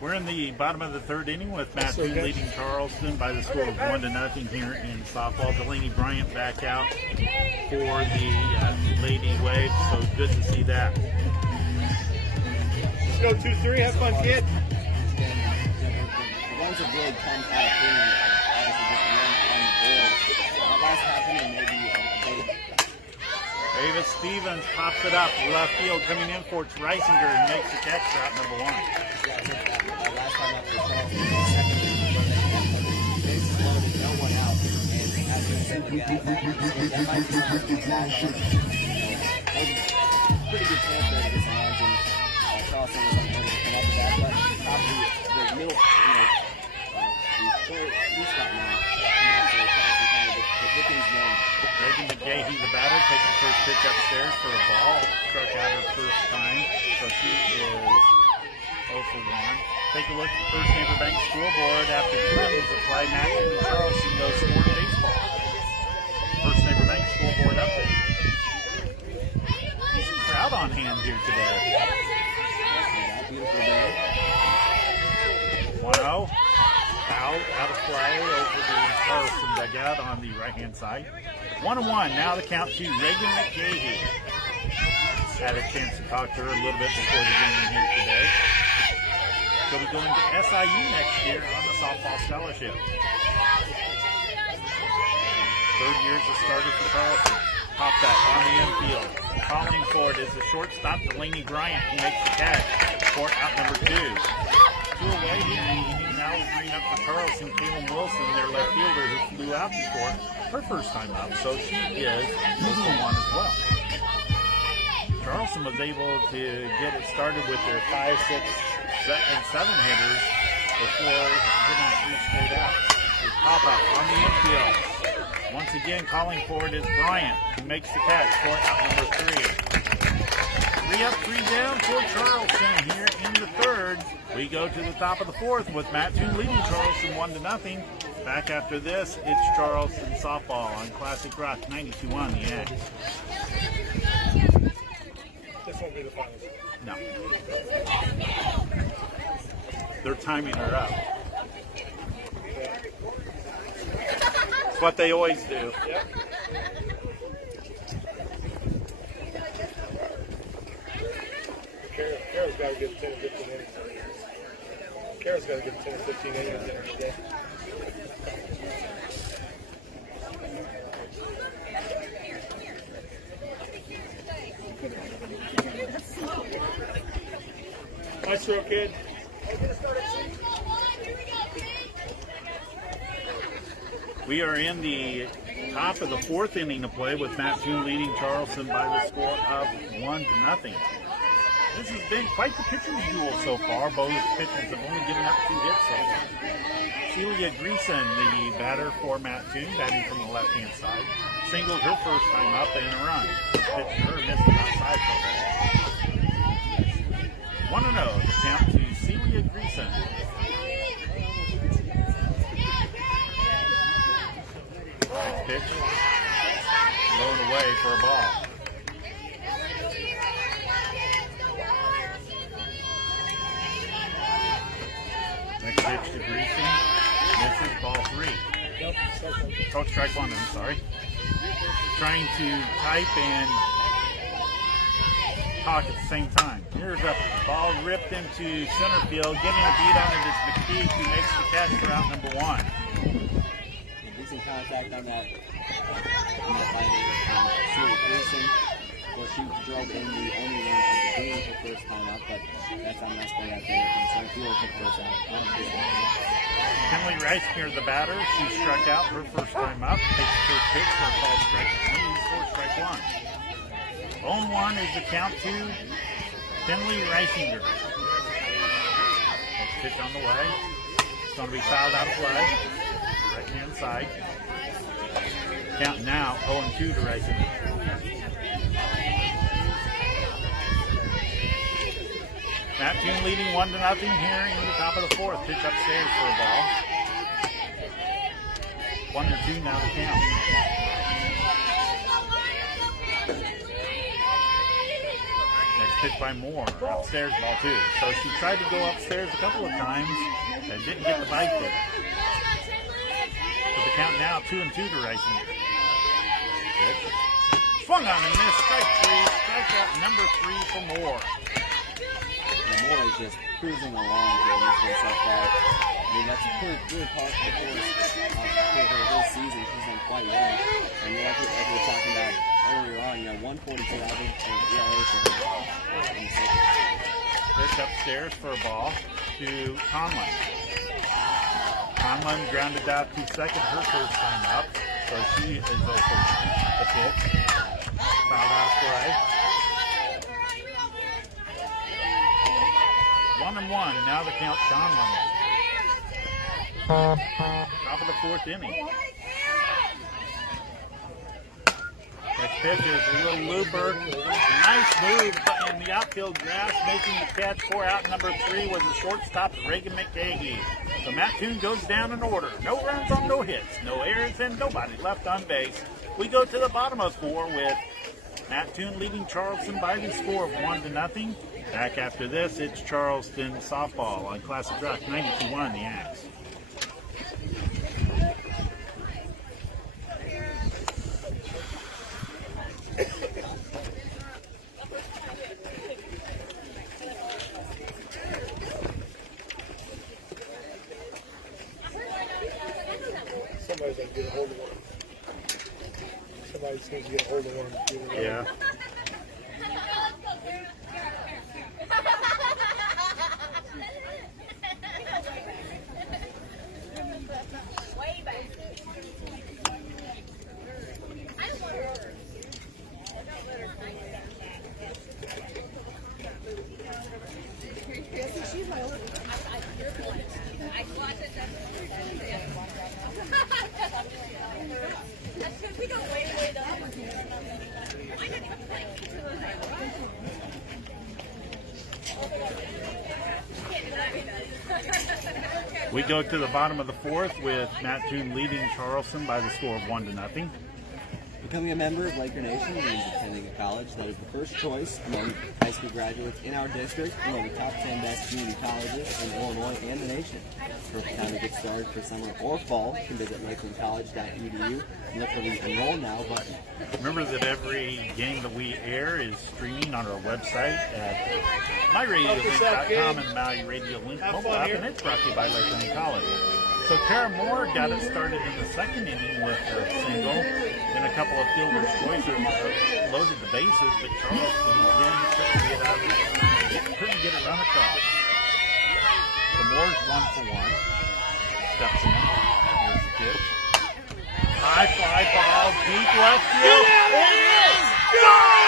We're in the bottom of the 3rd inning with Matt Toon leading Charleston by the score of 1-0 here in softball. Delaney Bryant back out for the Lady Waves, so good to see that. Let's go 2-3. Have fun, kid. The ones that really come out of clean, obviously just run on the board. That last half inning maybe Ava Stevens pops it up left field, coming in for Reisinger and makes the catch for out number 1. last time up for Charleston, second bases loaded, no one out, and as he was able to get out of that might be something pretty good chance there to dislodge, and Charleston was unable to come up with that. But top of the middle, the third spot now. Get things going. Reagan McGahee, the batter, takes the first pitch upstairs for a ball. Struck out her first time, so she is 0 for 1. Take a look at the First Neighbor Bank scoreboard. After 2 innings of play, Matthew and Charleston go score baseball. First Neighbor Bank scoreboard update. Decent crowd on hand here today. Beautiful day. 1-0. Foul out of play over the Charleston dugout on the right-hand side. 1-1. Now the count to Reagan McGahee. Had a chance to talk to her a little bit before the game here today. She'll be going to SIU next year on the softball scholarship. Third year as a starter for Charleston. Pop that on the infield. Calling for it is the shortstop, Delaney Bryant, who makes the catch for out number 2. 2 away here. Now will bring up for Charleston, Caleb Wilson, their left fielder, who flew out before her first time up. So she is 0 for 1 as well. Charleston was able to get it started with their 5, 6, and 7 hitters before getting 3 straight out. Pop up on the infield. Once again, calling for it is Bryant, who makes the catch for out number 3. 3 up, 3 down for Charleston here in the third. We go to the top of the fourth with Matt Toon leading Charleston 1-0. Back after this, it's Charleston softball on Classic Rock 92.1 The X. This won't be the finals. No. They're timing her up. It's what they always do. Yep. Kara's got to get 10 or 15 innings. Kara's got to get 10 or 15 innings in her today. Nice throw, kid. We are in the top of the fourth inning of play with Matt Toon leading Charleston by the score of 1-0. This has been quite the pitcher's duel so far. Both pitchers have only given up 2 hits so far. Celia Greason, the batter for Matt Toon, batting from the left-hand side, singled her first time up and a run. Pitched her, missed it outside for 1-0. The count to Celia Greason. Next pitch, low and away for a ball. Next pitch to Greasy. Misses, ball 3. Oh, strike 1, I'm sorry. Trying to type and talk at the same time. Here's a ball ripped into center field. Getting a beat on it is McKee, who makes the catch for out number 1. Decent contact on that line from Celia Pearson. Well, she drove in the only run of the game her first time up, but that's on nice play out there. And center field took first out. Kenley Rice here, the batter. She struck out her first time up. Takes the first pitch for a called strike 3, 4, strike 1. 0-1 is the count to Kenley Reisinger. Next pitch on the way. It's going to be fouled out of play. Right-hand side. Count now 0-2 to Reisinger. Matt Toon leading 1-0 here in the top of the fourth. Pitch upstairs for a ball. 1-2 now to count. Next pitch by Moore. Upstairs, ball 2. So she tried to go upstairs a couple of times and didn't get the bite there. So the count now 2-2 to Reisinger. Pitch. Swung on and missed. Strike 3. Strikeout number 3 for Moore. Moore is just cruising along here in this one so far. I mean, that's really positive for her whole season. She's done quite well. And like we were talking about earlier on, 142 average for ERA for her. Pitch upstairs for a ball to Conlon. Conlon grounded out to second her first time up. So she is also the pitch. Fouled out of play. 1-1. Now the count Conlon. Top of the 4th inning. Next pitch is a little looper. Nice move in the outfield grass, making the catch for out number 3 was the shortstop Reagan McCahey. So Matt Toon goes down in order. No runs on no hits, no errors, and nobody left on base. We go to the bottom of 4 with Matt Toon leading Charleston by the score of 1-0. Back after this, it's Charleston softball on Classic Rock 92.1 The Axe. Somebody's going to get a hold of one. Somebody's going to get a hold of one. Yeah. We go to the bottom of the 4th with Matt Toon leading Charleston by the score of 1-0. Becoming a member of Laker Nation means attending a college that is the first choice among high school graduates in our district, among the top 10 best community colleges in Illinois and the nation. Perfect time to get started for summer or fall. You can visit lakelandcollege.edu and look for the Enroll Now button. Remember that every game that we air is streaming on our website at myradiolink.com and Maui Radio Link mobile app, and it's brought to you by Lakeland College. So Kara Moore got it started in the 2nd inning with a single, and a couple of fielder's choices loaded the bases, but Charleston again couldn't get it run across. So Moore's 1-for-1. Steps in. Here's the pitch. High fly ball, deep left field. It is gone!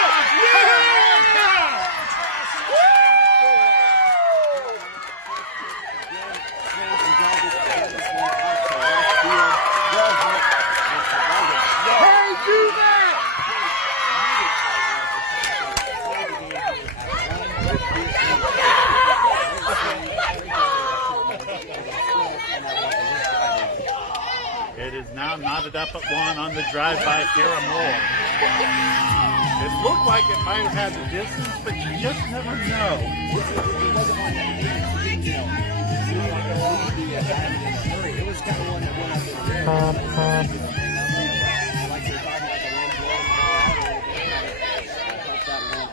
It is now knotted up at 1 on the drive by Kara Moore. It looked like it might have had the distance, but you just never know. It was kind of one that went up in the air. Like they're talking like a wind blowing out, as well.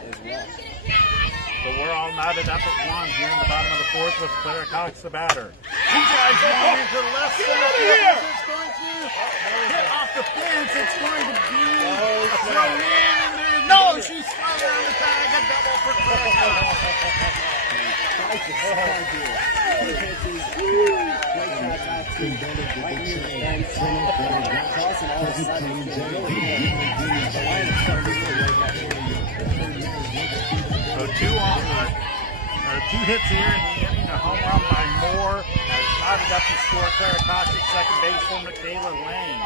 So we're all knotted up at 1 here in the bottom of the 4th with Clara Cox, the batter. She drives one into the left center field. It's going to hit off the fence. It's going to be a throw in, and there's no. She's thrown around the tag. A double for Clara Cox. So two hits here in the inning. A home run by Moore has knotted up the score. Clara Cox at second base for Michaela Lane.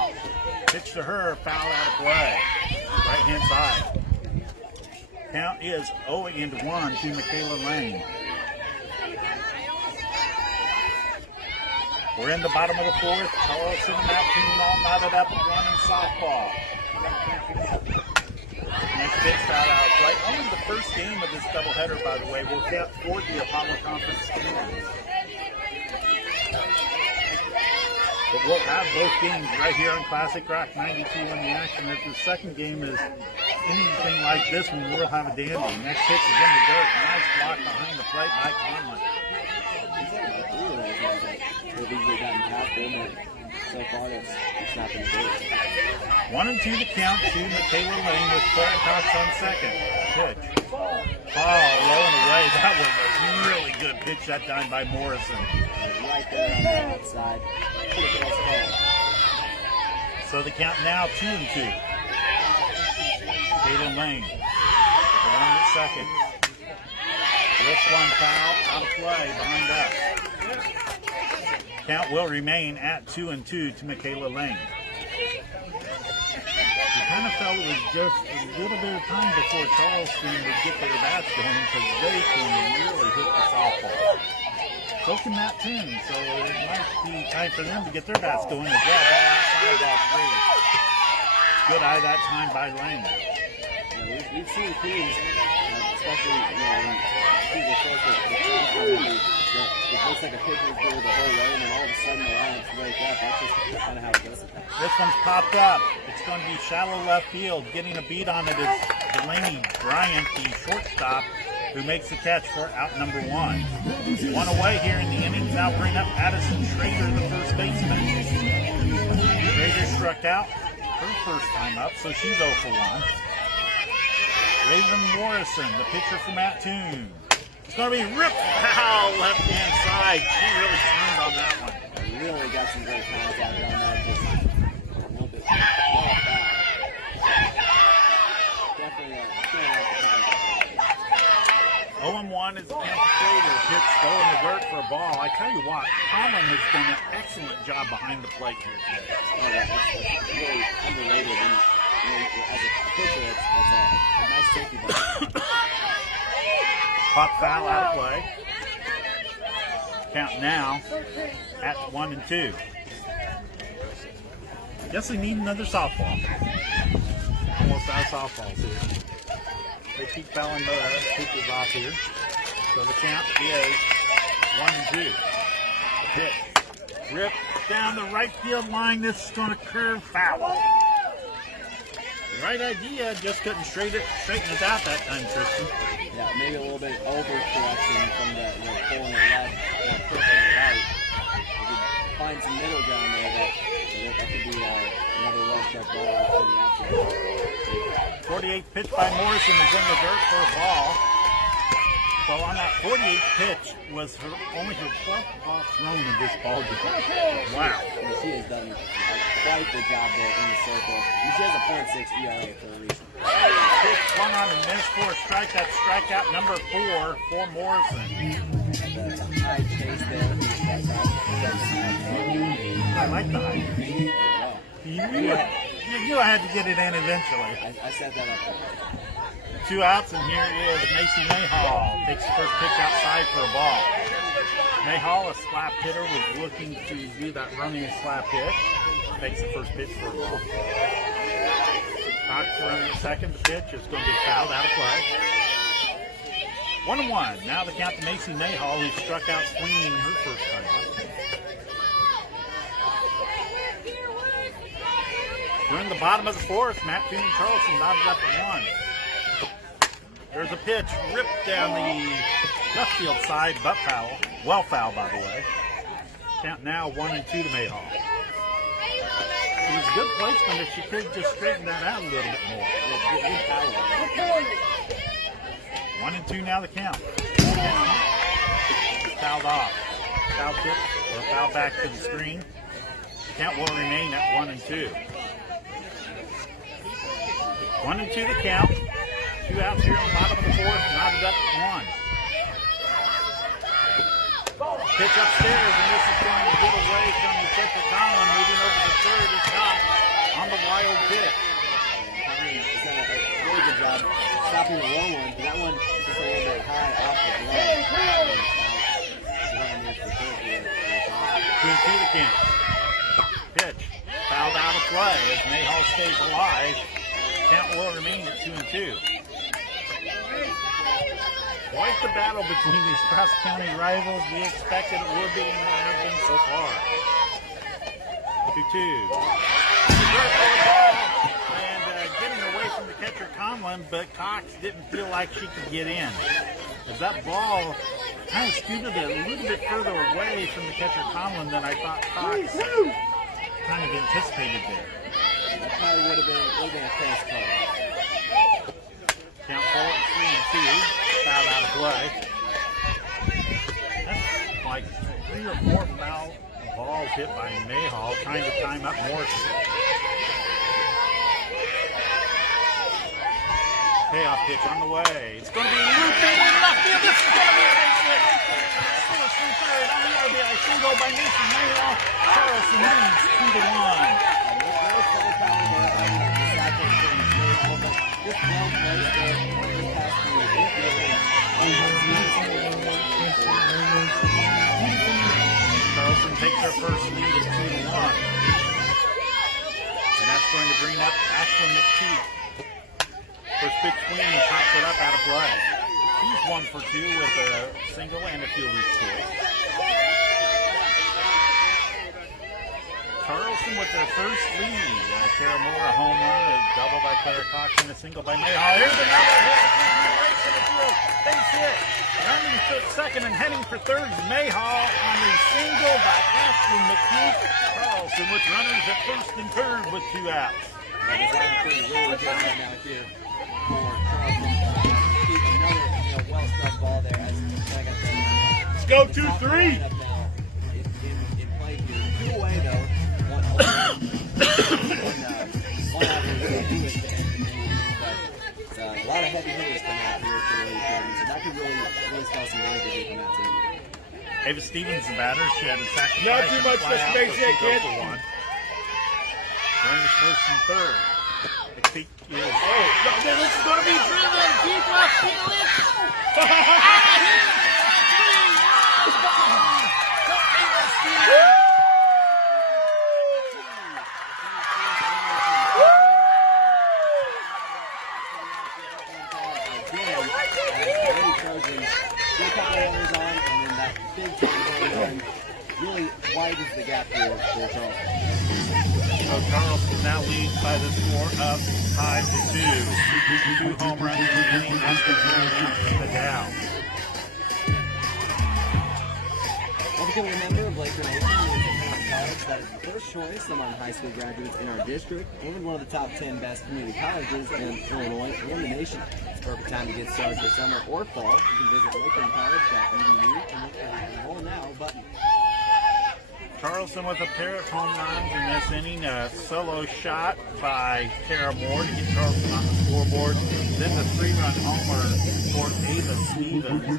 Pitch to her, foul out of play. Right hand side. Count is 0-1 to Michaela Lane. We're in the bottom of the 4th. Charleston and Matt Toon all knotted up at 1 in softball. Next pitch foul out of play. Only the first game of this doubleheader, by the way, will count toward the Apollo Conference standings. But we'll have both games right here on Classic Rock 92 on the action. If the second game is anything like this one, we'll have a dandy. Next pitch is in the dirt. Nice block behind the plate by Conlon. They've easily gotten past them, and so far it's not been good. 1-2 the count to Michaela Lane with Clara Cox on second. Pitch. Oh, low and away. That was a really good pitch that time by Morrison. Right there on the outside. So the count now 2-2. Michaela Lane. The runner at second. This one foul out of play behind us. Count will remain at 2-2 to Michaela Lane. You kind of felt it was just a little bit of time before Charleston would get their bats going because they can really hit the softball. So can that team, so it might be time for them to get their bats going as well. Ball outside, ball three. Good eye that time by Lane. We've seen teams, especially when teams are close with the it looks like a pitcher's goal the whole way, and then all of a sudden the lines wake up. That's just kind of how it goes. This one's popped up. It's going to be shallow left field. Getting a beat on it is Delaney Bryant, the shortstop, who makes the catch for out number 1. One away here in the innings. Now bring up Addison Schrader, the first baseman. Schrader struck out her first time up, so she's 0 for 1. Raven Morrison, the pitcher for Mattoon. It's going to be ripped foul left-hand side. She really turned on that one. Really got some great contact on that. Just a little bit foul. Definitely staying off the contact. 0-1 is the Panther Trader. Pitch still in the dirt for a ball. I tell you what, Conlon has done an excellent job behind the plate here today. Oh, that's really underrated. And, as a pitcher, it's a nice safety ball. Pop foul out of play. Count now at 1-2. Guess we need another softball. Almost out of softballs here. They keep fouling the pitchers off here. So the count is 1-2. The pitch. Rip down the right field line. This is going to curve foul. Right idea, just couldn't straighten it out that time, Tristan. Yeah, maybe a little bit overcorrection from the pulling it left, pushing it right. You could find some middle ground there that could be another well-struck ball for the outfield. 48th pitch by Morrison is in the dirt for a ball. So on that 48th pitch was only her 12th ball thrown in this ball game. Wow. And she has done quite the job there in the circle. And she has a .6 ERA for a reason. Pitch swung on and missed for a strike. That's strikeout number 4 for Morrison. The high chase there for the strikeout. I like the high. You knew I had to get it in eventually. I set that up there. 2 outs, and here is Macy Mayhall. Takes the first pitch outside for a ball. Mayhall, a slap hitter, was looking to do that running slap hit. Takes the first pitch for a ball. Cox running at second. The pitch is going to be fouled out of play. 1-1. Now the count to Macy Mayhall, who struck out swinging her first time up. We're in the bottom of the 4th. Mattoon and Charleston knotted up at 1. There's a pitch ripped down the left field side, but foul. Well foul, by the way. Count now 1-2 to Mayhall. It was good placement if she could just straighten that out a little bit more. 1-2 now the count. Fouled off. Foul tip or foul back to the screen. Count will remain at 1-2. 1-2 the count. 2 outs here in the bottom of the 4th, knotted up at 1. Pitch upstairs, and this is going to get away from the catcher Conlon, moving over to third. It's not on the wild pitch. He's done a really good job stopping the low one, but that one is just a little bit high off the ground. 2-2 the count. Pitch fouled out of play as Mayhall stays alive. Count will remain at 2-2. Quite the battle between these cross-county rivals. We expected it would be, and it has been so far. 2-2. And getting away from the catcher Conlon, but Cox didn't feel like she could get in. As that ball kind of scooted a little bit further away from the catcher Conlon than I thought Cox kind of anticipated there. That probably would have been a close call. Count full at 3-2. Foul out of play. That's like 3 or 4 foul balls hit by Mayhall, trying to time up Morrison. Payoff pitch on the way. It's going to be looping in left field. This is going to be a base hit. Source from third on the RBI single by Mason Mayhall. Carlson leads 2-1. Carlson takes their first lead at 2-1. And that's going to bring up Ashland McKee. First pitch swing, pops it up out of play. He's 1 for 2 with a single and a fielder's choice. Carlson with their first lead. Tara Moore, a home run, a double by Claire Cox, and a single by Mayhall. Here's another hit. Right to the field. Base hit. Running to second and heading for third. Mayhall on a single by Ashland McKee. Carlson with runners at first and third with 2 outs. That is actually really good right now here for Charleston. Keep another well-struck ball there. As I got Let's go 2-3. In play here. 2 away though. One out but a lot of heavy hitters come out here for the Jordan, so that could really spell some danger from that team. Ava Stevens, the batter, she had a sacrifice. Not too much for space yet, kid. Runners first and third. The peak is. Oh, this is going to be driven deep left field. Really widens the gap for Charleston. So Charleston now leads by the score of 5-2. 2 home runs in the inning after the down. Well, becoming a member of Laker Nation is a college that is the first choice among high school graduates in our district and one of the top 10 best community colleges in Illinois and the nation. It's the perfect time to get started for summer or fall. You can visit lakelandcollege.edu and look for the Enroll Now button. Carlson with a pair of home runs in this inning. A solo shot by Tara Moore to get Carlson on the scoreboard. Then the 3-run homer for Ava Stevens, who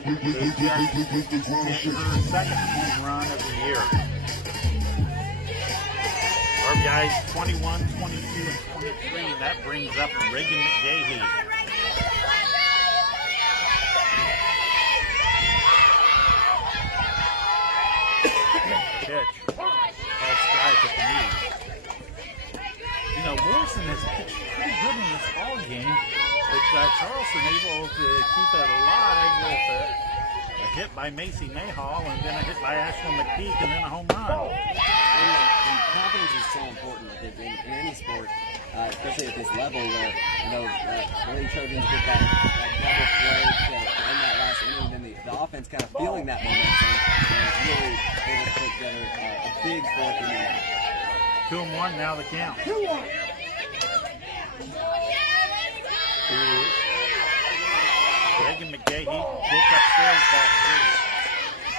just hit her second home run of the year. RBIs 21, 22, and 23. That brings up Reagan McGahee. Pitch. Strike at the knee. You know, Morrison has pitched pretty good in this ball game, but Charleston able to keep it alive with a hit by Macy Mayhall and then a hit by Ashland McPeak and then a home run. And confidence is so important in any sport, especially at this level where, really Trojans get that double play to end that last inning, and then the offense kind of feeling that momentum and really able to put together a big fourth inning. 2-1 now the count. 2-1. Reagan McGahee gets upstairs ball 3.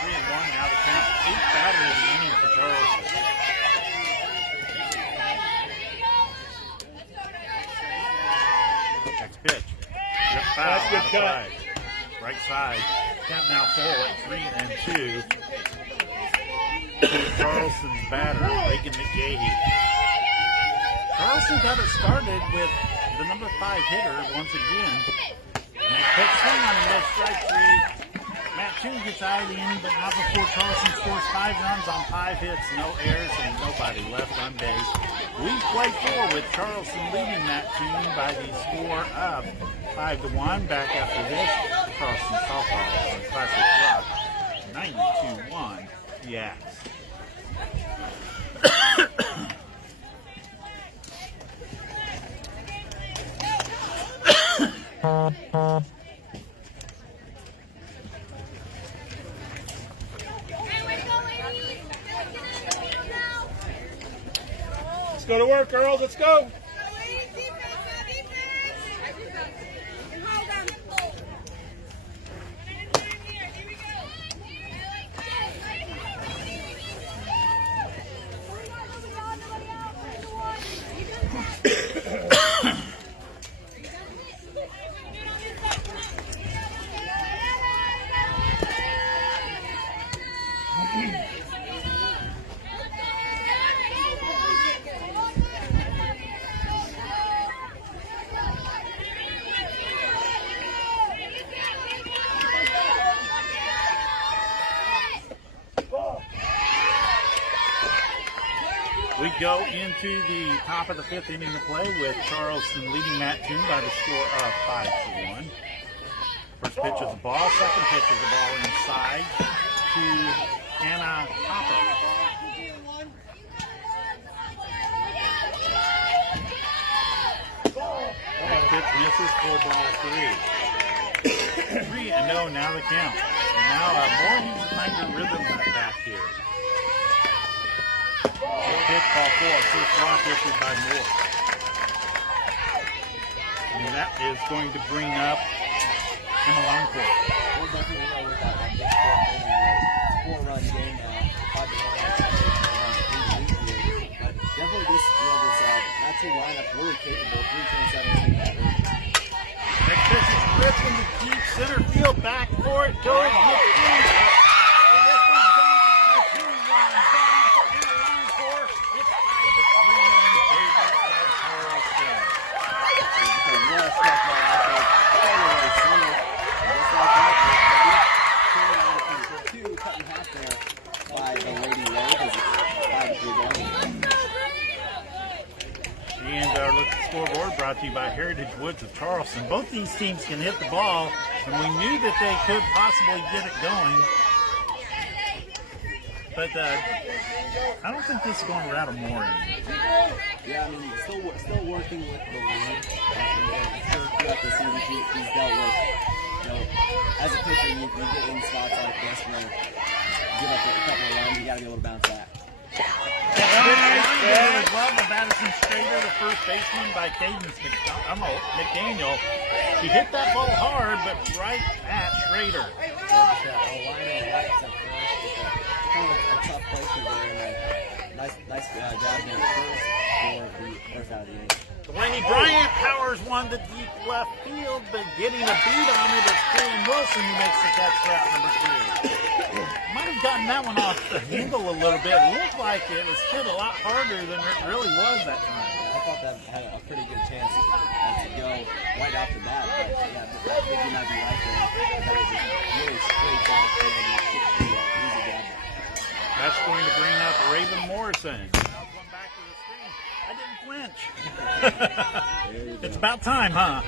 3-1 now the count. 8th batter of the inning for Charleston. Next pitch. Good foul. That's good cut. Outside. Right side. Count now full at 3-2. Charleston's batter, Reagan McGahee. Charleston got it started with the number 5 hitter once again. And they put swing on the left strike 3. Matt Toon gets out of the inning, but not before Charleston scores 5 runs on 5 hits, no errors, and nobody left on base. We play 4 with Charleston leading Matt Toon by the score of 5-1. Back after this, Charleston softball on Classic Rock 92-1. The Axe. Let's go to work, girls. Let's go. go into the top of the 5th inning of play with Charleston leading that tune by the score of 5-1. First pitch is the ball. Second pitch is the ball inside to Anna Hopper. That pitch misses for ball 3. 3-0 now the count. Now Moore needs to find the rhythm back here. Pitch ball 4. First walk issued by Moore. And that is going to bring up Emma Longcourt. We'll definitely go with that big score. It's a 4-run game now. 5-1 but definitely this not two lineup really capable. 327 Next pitch is ripped into deep center field. Back for it. Goes. And this one's gone. 2-1. Down for Emma Longcourt. It's 5-3 in favor of Charleston. Cut in half there by the Lady Ray. And our look at the scoreboard brought to you by Heritage Woods of Charleston. Both these teams can hit the ball, and we knew that they could possibly get it going. But I don't think this is going to rattle more in. Yeah, I mean, still working with the lead. I'm sure throughout the season he's dealt with, as a pitcher, you get in spots like this where give up a couple of runs, you got to be able to bounce back. As well, the Madison Strader, the first baseman by Cadence McDaniel. She hit that ball hard, but right at Schrader. A tough place to go in. Nice job there first for the first out of the inning. Delaney Bryant powers one to deep left field, but getting a beat on it is Kaylin Wilson who makes the catch for out number 2. Might have gotten that one off the handle a little bit. It looked like it was hit a lot harder than it really was that time. I thought that had a pretty good chance to go right off the bat, but yeah, I think you might be right there. That was a really straight down field and easy job. That's going to bring up Raven Morrison. Now going back to the screen. I didn't flinch. It's about time, huh?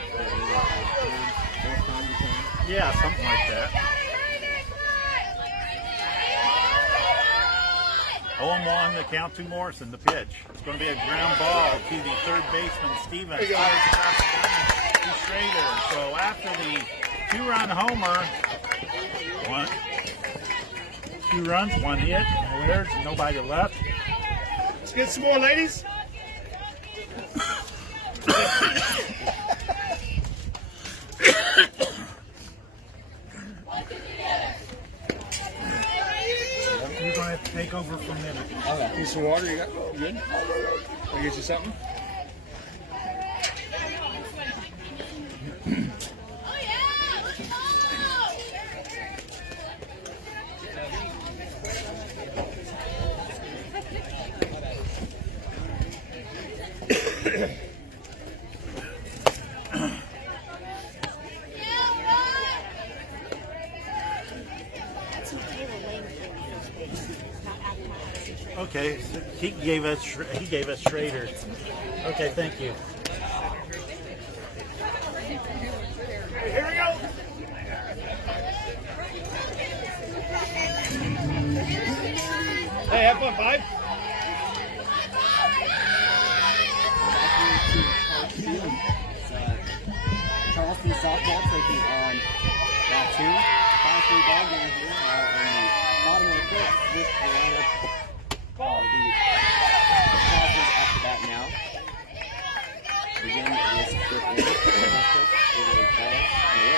Yeah, something like that. 0-1 the count to Morrison, the pitch. It's going to be a ground ball to the third baseman, Stevens. Fires across the diamond to Schrader. So after the 2-run homer, 2 runs, 1 hit, no errors, nobody left. Let's get some more, ladies. You're going to have to take over for a minute. Need some water? You got good? Can I get you something? Okay, so he gave us Schrader. Okay, thank you. Here we go. Hey, have fun, 5. Charleston softball taking on that 2. 5-3 ball game here in the bottom of the 5th with the lineup. The Charleston's up to bat now. Begin this 5th inning. This pitch is a ball away.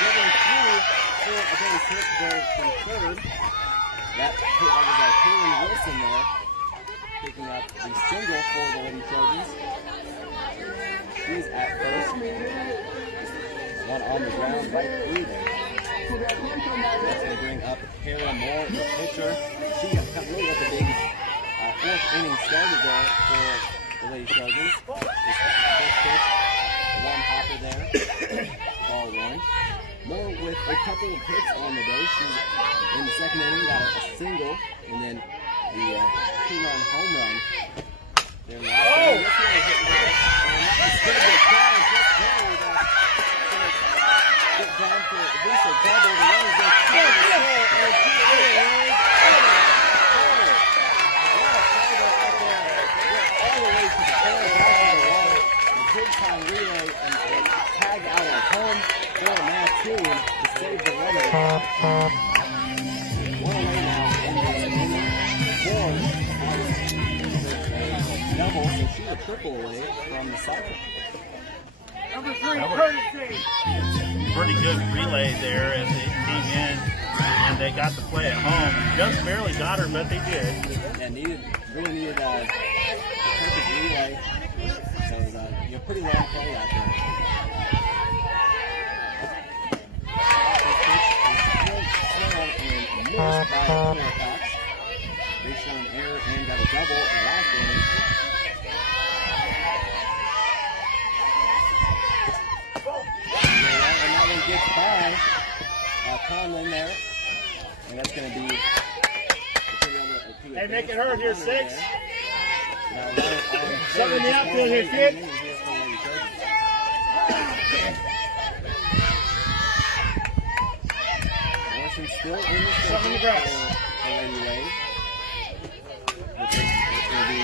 Getting through for a base hit there from third. That hit was Kaylin Wilson there, picking up the single for the Lady Trojans. She's at first. One on the ground right through there. That's going to bring up Kara Moore, the pitcher. She really got the big 4th inning started there for the Lady Trojans. This first pitch, one hopper there, ball 1. Moore with a couple of hits on the day. She, in the second inning, got a single, and then the two-run home run. There in the last inning. This one is hitting there, and it's going to get down. Just barely get down for at least a double. The runners go to the score, and it is all the way to the corner, back to the wall. The big-time relay and tag out at home for Mattoon to save the runner. One away now in this inning. Moore with a double, so she's a triple away from the soccer. Number 3, Pretty good relay there as they came in and they got the play at home. Just barely got her, but they did. And really needed a perfect relay. So it was pretty long play out there. And missed by Fairfax. They showed an error and got a double in the last inning. And that one gets by Conlon there. And that's going to be... Hey, make it hurt here, 6. Now, Seven in the outfield here, kid. Morrison still in the Seven in the grass. for Lady Ray. It's going to be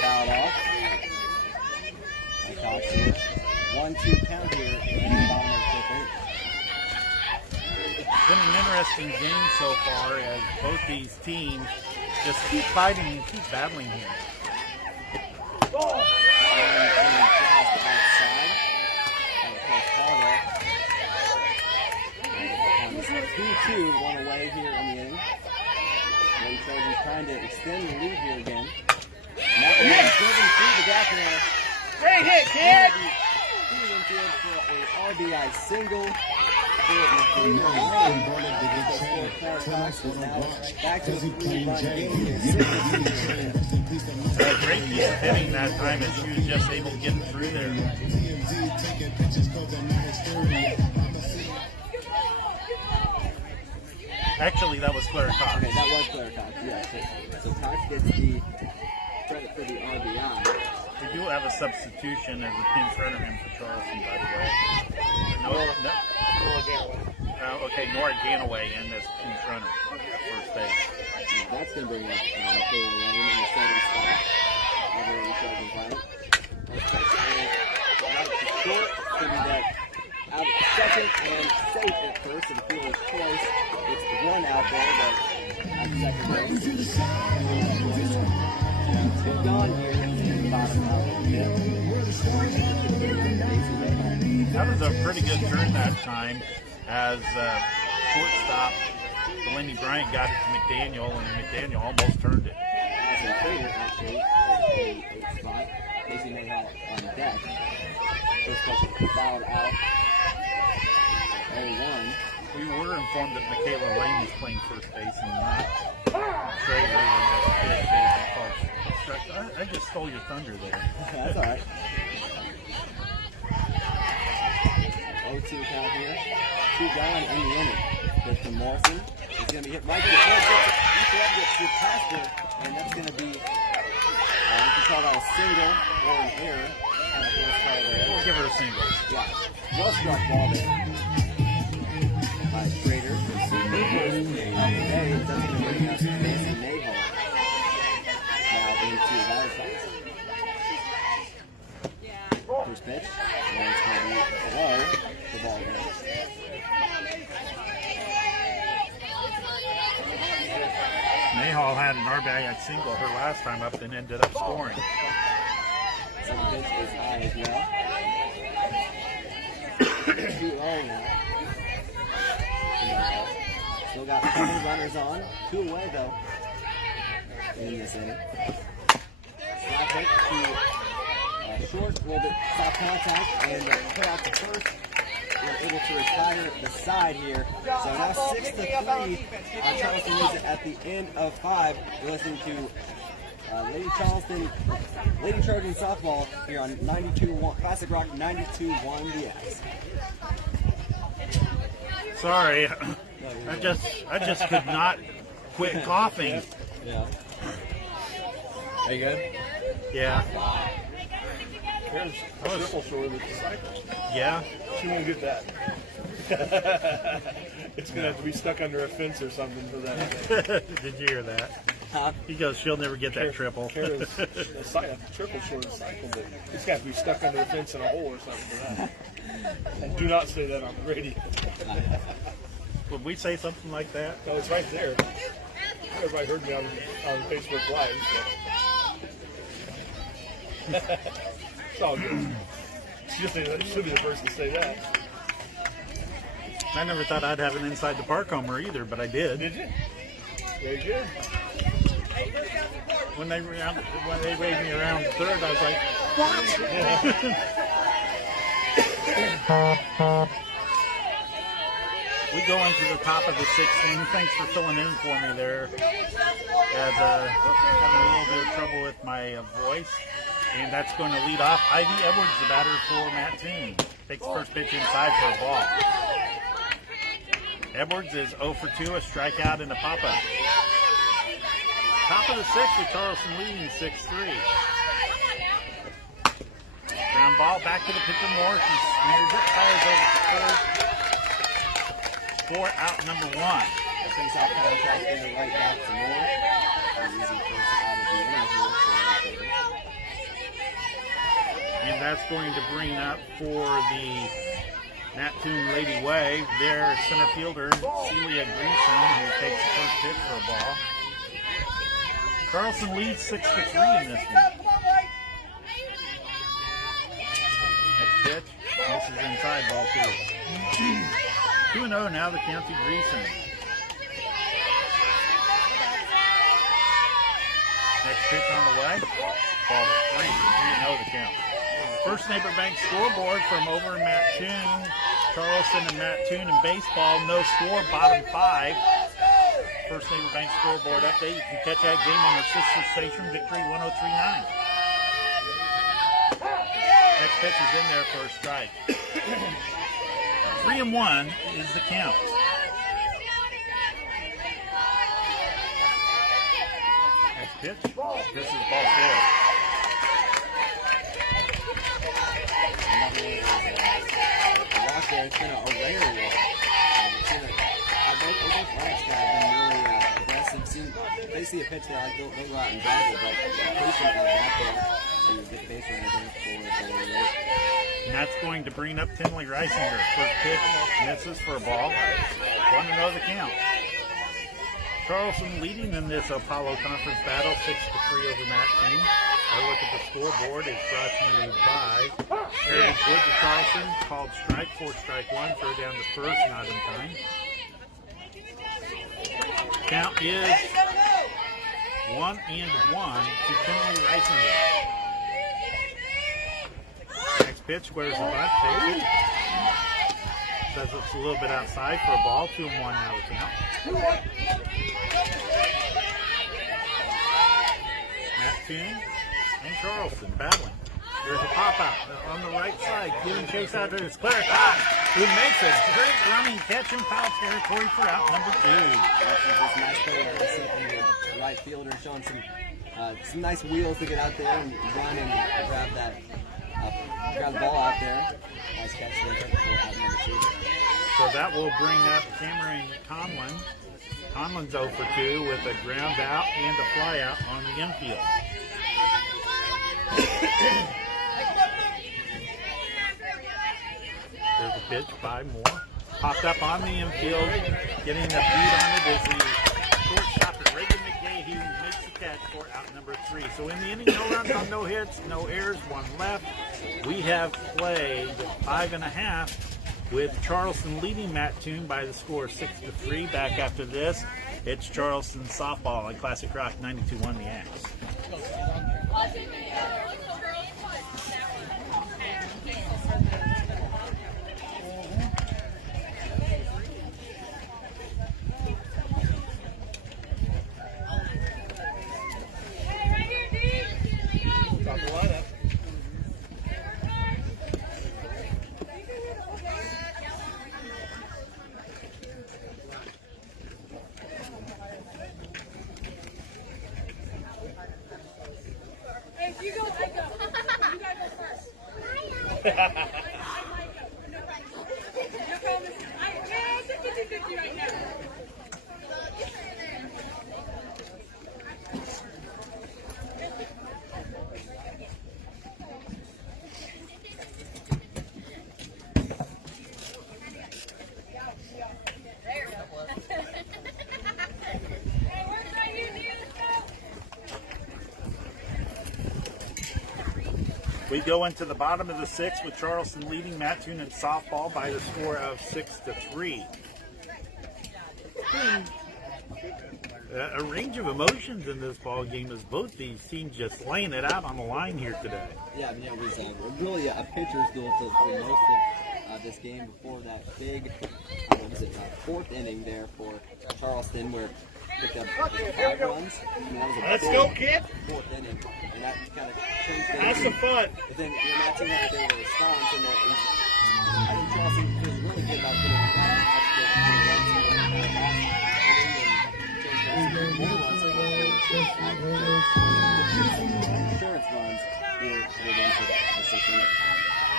fouled off. And Cox here. 1-2 count here in the bottom of the 5th. It's been an interesting game so far as both these teams just keep fighting and keep battling here. Two, one away here in the inning. Lady Trojans trying to extend the lead here again. Now they're driven through the gap there. Great hit, kid! Feeding infield for an RBI single. Back to the 3-run game here. Great piece of hitting that time as she was just able to get through there. Actually, that was Claire Cox. Okay, that was Claire Cox, yes. So Cox gets the credit for the RBI. We do have a substitution as a pinch runner in for Charleston, by the way. Okay, Nora Ganaway in as pinch runner at first base. That's going to bring up Michaela Lane in the starting spot. Over in the Trojans line. Right to short. It's going to be that out at second and safe at first. And the fielder's choice. It's one out there, but at second base. It's gone here in the bottom of the 5th. That was a pretty good turn that time as shortstop Delaney Bryant got it to McDaniel, and McDaniel almost turned it. As a favorite, actually, a spot. Casey Mayhall on deck. First pitch fouled out. 0-1. We were informed that Michaela Lane is playing first base and not Trader. I just stole your thunder there. That's all right. 0-2 count here. 2 gone in the inning. Christian Morrison is going to be hit right to the first pitch. Each gets past her, and that's going to be, you can call that a single or an error. We'll give her a single. Yeah. Well struck ball there by Schrader. Today, it doesn't bring us Casey Mayhall now into that side. First pitch, and it's going to be below the ball goes. Mayhall had an RBI single her last time up and ended up scoring. Second pitch is high as well. 2-0 now. Still got 20 runners on. 2 away though in this inning. Slap hit to short, a little bit soft contact, and put out the first. We're able to retire the side here. So now 6-3. Charleston leads it at the end of 5. You're listening to Lady Trojan softball here on 92.1 Classic Rock 92.1 The X. Sorry, I just could not quit coughing. Yeah. Are you good? Yeah, There's a triple short of the cycle. yeah. She won't get that. It's gonna have to be stuck under a fence or something for that. Did you hear that? Huh? He goes, she'll never get that triple. Kara's a triple short of the cycle, but it's got to be stuck under a fence in a hole or something for that. And do not say that on the radio. Would we say something like that? No, it's right there. Everybody heard me on Facebook Live. So. It's all good. You should be the first to say that. I never thought I'd have an inside the park homer either, but I did. Did you? Very good. When they waved me around third, I was like, we go into the top of the 16th. Thanks for filling in for me there. As having a little bit of trouble with my voice. And that's going to lead off Ivy Edwards, the batter for Matt Toon. Takes the first pitch inside for a ball. Edwards is 0 for 2, a strikeout and a pop-up. Top of the 6th with Charleston leading 6-3. Ground ball back to the pitcher Moore. He smears it, fires over to third. For out number 1. Things out contract in the right back to Moore. Easy first out of the inning here. And that's going to bring up for the Matt Toon Lady Way their center fielder, Celia Greason, who takes the first pitch for a ball. Charleston leads 6-3 in this one. Next pitch, this is inside ball 2. 2-0 now the count to Greason. Next pitch on the way, ball 3, 3-0 the count. First Neighbor Bank scoreboard from over in Matt Toon. Charleston and Matt Toon in baseball, no score, bottom 5. First Neighbor Bank scoreboard update. You can catch that game on our sister station, Victory 103.9. Next pitch is in there for a strike. 3-1 is the count. Next pitch. This is ball 4. There, it's been a rare one. Both lines have been really aggressive. They see a pitch, they'll go out and drive it, but patiently back there to get the base runner there for the late. And that's going to bring up Tinley Reisinger. First pitch misses for a ball. 1-0 the count. Charleston leading in this Apollo Conference battle, 6-3 over Matt Toon. Our look at the scoreboard is brought to you by Heritage Woods of Charleston. Called strike, 4-1, throw down to first, not in time. Count is 1-1 to Tinley Reisinger. Next pitch, squares the butt, takes it. Says it's a little bit outside for a ball, 2-1 now the count. Matt Toon and Charleston battling. There's a pop-out on the right side. Giving chase out to his Claire Cox, who makes a great running catch in foul territory for out number 2. Just nice play from the right fielder, showing some nice wheels to get out there and run and grab the ball out there. Nice catch there for out number 2. So that will bring up Cameron Conlon. Conlon's 0 for 2 with a ground out and a fly out on the infield. There's a pitch by Moore. Popped up on the infield. Getting the beat on it is the shortstop, Reagan McGahee, who makes the catch for out number 3. So in the inning, no runs on no hits, no errors, 1 left. We have played 5.5 with Charleston leading Matt Toon by the score of 6-3. Back after this, it's Charleston softball on Classic Rock 92.1 The Axe. We go into the bottom of the sixth with Charleston leading Mattoon in softball by the score of 6-3. A range of emotions in this ball game as both these teams just laying it out on the line here today. Yeah, I mean, it was really a pitcher's duel for most of this game before that big, fourth inning there for Charleston, where picked up 5 runs. I mean, that was a Let's big go, kid. fourth inning, and that kind of changed things. Have some fun. But then you're not seeing that they were a response, and that is, I think Charleston feels really good about getting insurance runs here into the sixth inning.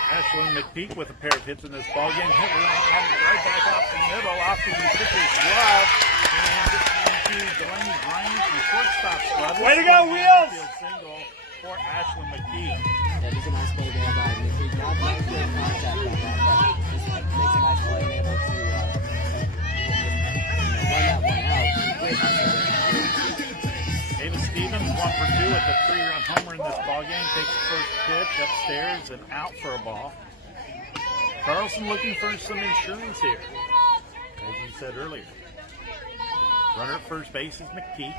Ashlyn McPeak with a pair of hits in this ball game. Hit right back off the middle, off the pitcher's glove. And this into Delaney Bryant, the shortstop glove. Way to go, Wheels! Field single for Ashlyn McPeak. Yeah, just a nice play there by McPeak. Not good contact on that, but just makes a nice play and able to run that one out. Great hustle there. Davis Stevens, 1 for 2 with a 3-run homer in this ball game. Takes the first pitch upstairs and out for a ball. Carlson looking for some insurance here, as you said earlier. Runner at first base is McPeak.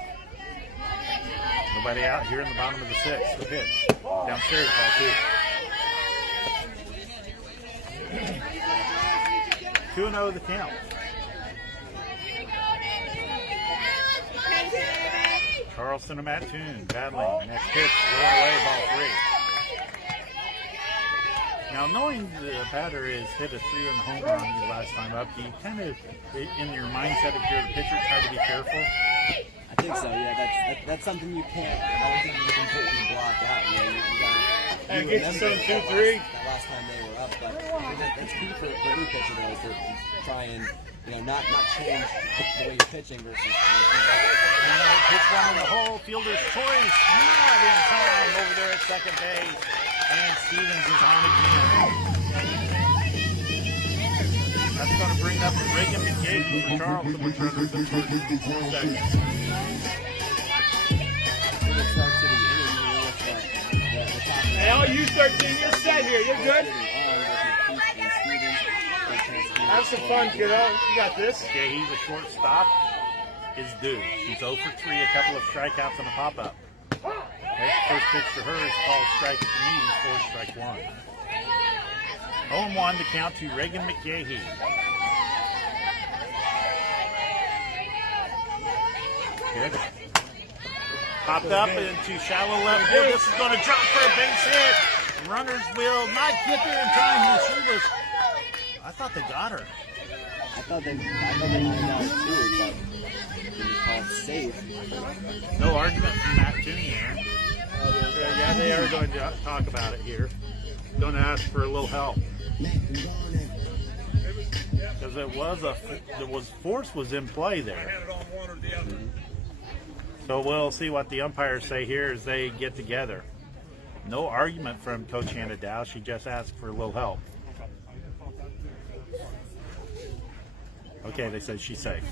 Nobody out here in the bottom of the sixth. The pitch. Downstairs, ball 2. 2-0 the count. Charleston and Mattoon battling. Next pitch, going away, ball 3. Now, knowing the batter has hit a 3-run home run the last time up, do you kind of, in your mindset, if you're the pitcher, try to be careful? I think so, yeah. That's something you can't, I don't think you can completely block out. You know, you gotta Get you some 2-3. that last time they were up, but that's key for any pitcher though, is to try and not change the way you're pitching versus Pitch one in the hole, fielder's choice, not in time over there at second base, and Stevens is on again. That's going to bring up Reagan McGee for Charleston, which runs the first second. Hey, all you 13, you're set here. You're good. Have some fun, kiddo. You got this. McGahee, the shortstop, is due. She's 0 for 3, a couple of strikeouts on the pop-up. First pitch to her is called strike 3, 4 strike 1. 0-1 to count to Reagan McGahee. Good. Popped up into shallow left field. This is going to drop for a base hit. Runners will not get there in time. She was. I thought they got her. I thought they might have got it too, but they called safe. No argument from Mattoon here. Yeah, they are going to talk about it here. Going to ask for a little help. Because force was in play there. So we'll see what the umpires say here as they get together. No argument from Coach Hannah Dow. She just asked for a little help. Okay, they said she's safe.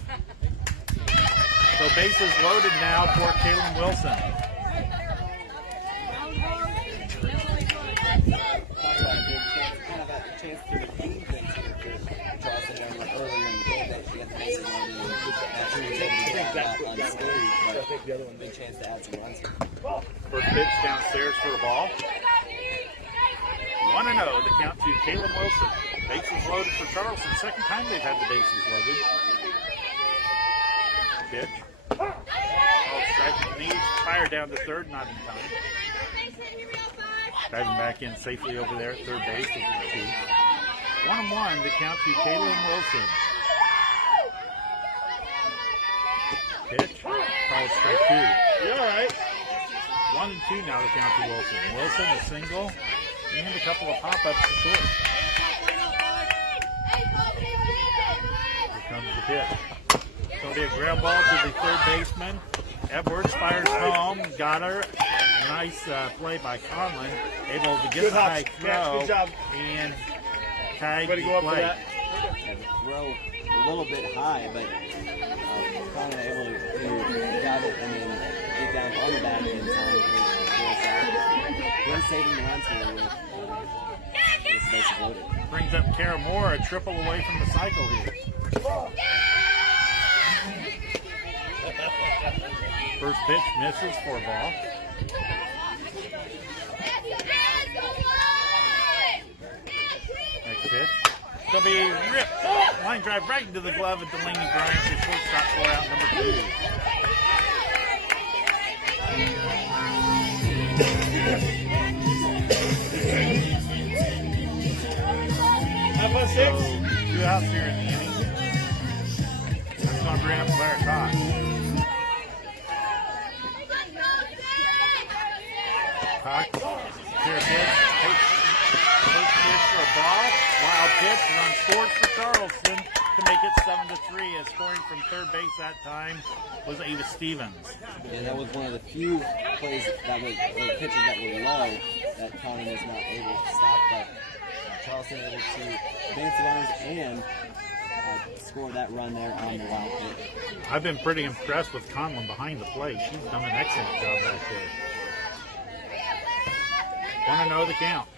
So bases loaded now for Kaylin Wilson. Chance to redeem things here for Charleston earlier in the game that she had the bases loaded and she was able to get out unscathed, but a good chance to add some runs here. First pitch downstairs for a ball. 1-0 to count to Kaylin Wilson. Bases loaded for Charleston. Second time they've had the bases loaded. Pitch. Oh, strike knee. Fire down to third, not in time. Driving back in safely over there at third base. 1-1 to count to Kaylin Wilson. Pitch. Called strike 2. You're all right. 1-2 now to count to Wilson. Wilson a single. and a couple of pop-ups to short. Here comes the pitch. It's going to be a ground ball to the third baseman. Edwards fires home, got her. Nice play by Conlon, able to get Good the high hops. throw Yeah, good job. and tag Way to go up the for play. that. Yeah, the throw a little bit high, but Conlon able to grab it and then get down on the back in time for the side. Then saving the runs here with the bases loaded. Brings up Kara Moore, a triple away from the cycle here. First pitch misses for a ball. Next pitch. It's going to be ripped. Line drive right into the glove of Delaney Bryant. The shortstop for out number 2. How about 6? 2 outs here in the inning. It's going to bring up Blair Cox. Cox, here it is. First pitch for a ball. Wild pitch. Run scored for Charleston to make it 7-3. As scoring from third base that time was Ava Stevens. Yeah, that was one of the few plays that was, or pitches that were low that Conlon was not able to stop, but Charleston able to advance the runners and score that run there on the wild pitch. I've been pretty impressed with Conlon behind the plate. She's done an excellent job back there. 1-0 the count.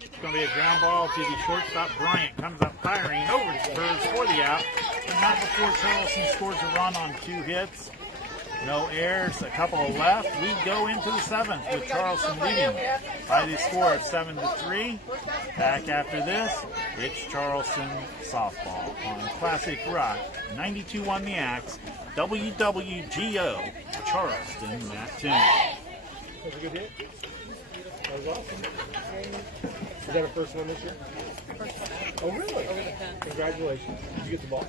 It's going to be a ground ball to the shortstop. Bryant comes up firing over to Spurs for the out. And not before Charleston scores a run on 2 hits. No errors, a couple of left. We go into the 7th with Charleston leading by the score of 7-3. Back after this, it's Charleston softball on Classic Rock 92.1 The Axe, WWGO, Charleston, Matt Toon. That was a good hit. That was awesome. Is that her first one this year? Oh, really? Congratulations. Did you get the ball?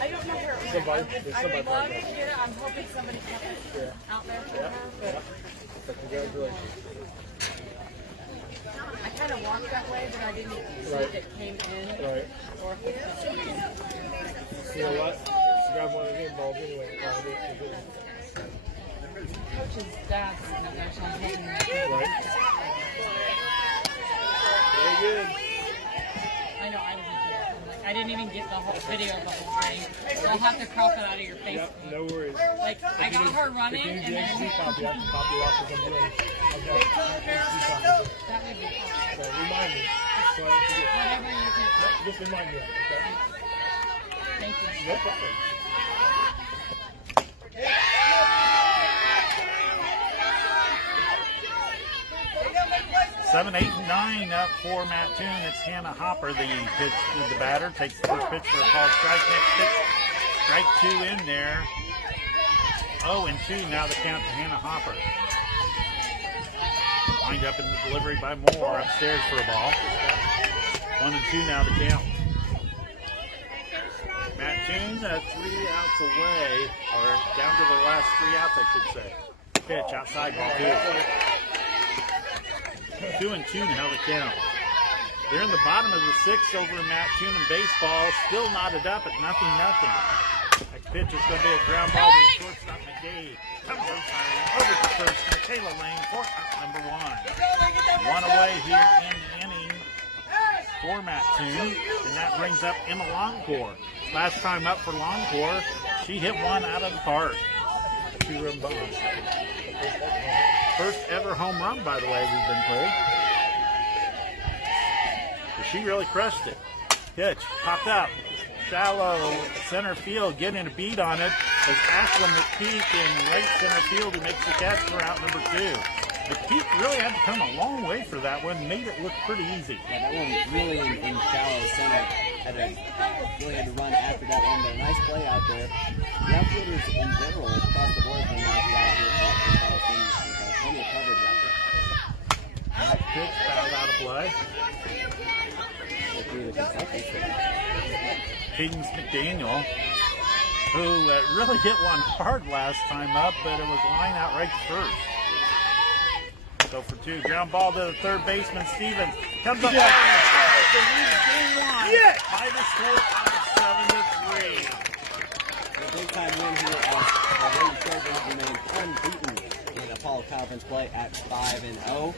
I don't know where it went. Somebody- I there's would somebody love probably to get it. I'm hoping somebody kept it out there for her. Yeah. So congratulations. I kind of walked that way, but I didn't see Right. if it came in Right. or if it was. You know what? She grabbed one of the game balls anyway. Probably. Coach's dad's in there, so I'm hoping that Right. Very good. I know I was into it. Like, I didn't even get the whole video of the whole thing. So I'll have to crop it out of your face. Yep, no worries. Like, I got her running, If you need and the then XC copy, I can copy it off as I'm doing. Okay. that would be awesome. So remind me. So I don't forget. Whatever you can. Just remind me. Okay. Thank you. No problem. 7, 8, and 9 up for Matt Toon. It's Hannah Hopper, the pitch to the batter. Takes the first pitch for a called strike. Next pitch, strike 2 in there. 0-2 now the count to Hannah Hopper. Wind up in the delivery by Moore upstairs for a ball. 1-2 now the count. Matt Toon 3 outs away, or down to the last 3 outs, I should say. Pitch outside ball 2. 2-2 now the count. They're in the bottom of the 6th over Matt Toon in baseball, still knotted up at 0-0. Next pitch is going to be a ground ball to the shortstop McGee. Comes up firing over to first, Michaela Lane for out number 1. 1 away here in the inning for Matt Toon, and that brings up Emma Longcore. Last time up for Longcore, she hit one out of the park. 2-run bomb. First ever home run, by the way, we've been told. But she really crushed it. Pitch, popped up. Shallow center field, getting a beat on it as Ashlyn McPeak in right center field who makes the catch for out number 2. McPeak really had to come a long way for that one, made it look pretty easy. Yeah, that one really in shallow center. Really had to run after that one, but a nice play out there. The outfielders in general across the board have been nice out here for Charleston. Plenty of coverage out there. Next pitch, fouled out of play. Cadence McDaniel, who really hit one hard last time up, but it was line out right to first. Go for two. Ground ball to the third baseman, Stevens. Comes up fire, and Charleston leads game one by the score of 7-3. A big time win here as the Lady Trojans remain unbeaten in a Apollo Conference play at 5-0.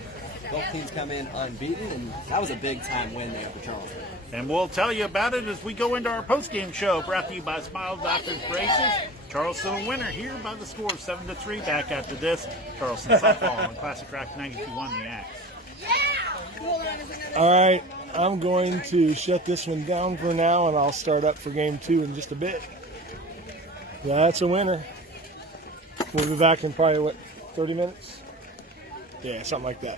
Both teams come in unbeaten, and that was a big time win there for Charleston. And we'll tell you about it as we go into our post-game show, brought to you by Smile Doctors Braces. Charleston a winner here by the score of 7-3. Back after this, Charleston softball on Classic Rock 92.1 The Axe. All right, I'm going to shut this one down for now, and I'll start up for game 2 in just a bit. That's a winner. We'll be back in probably, 30 minutes? Yeah, something like that.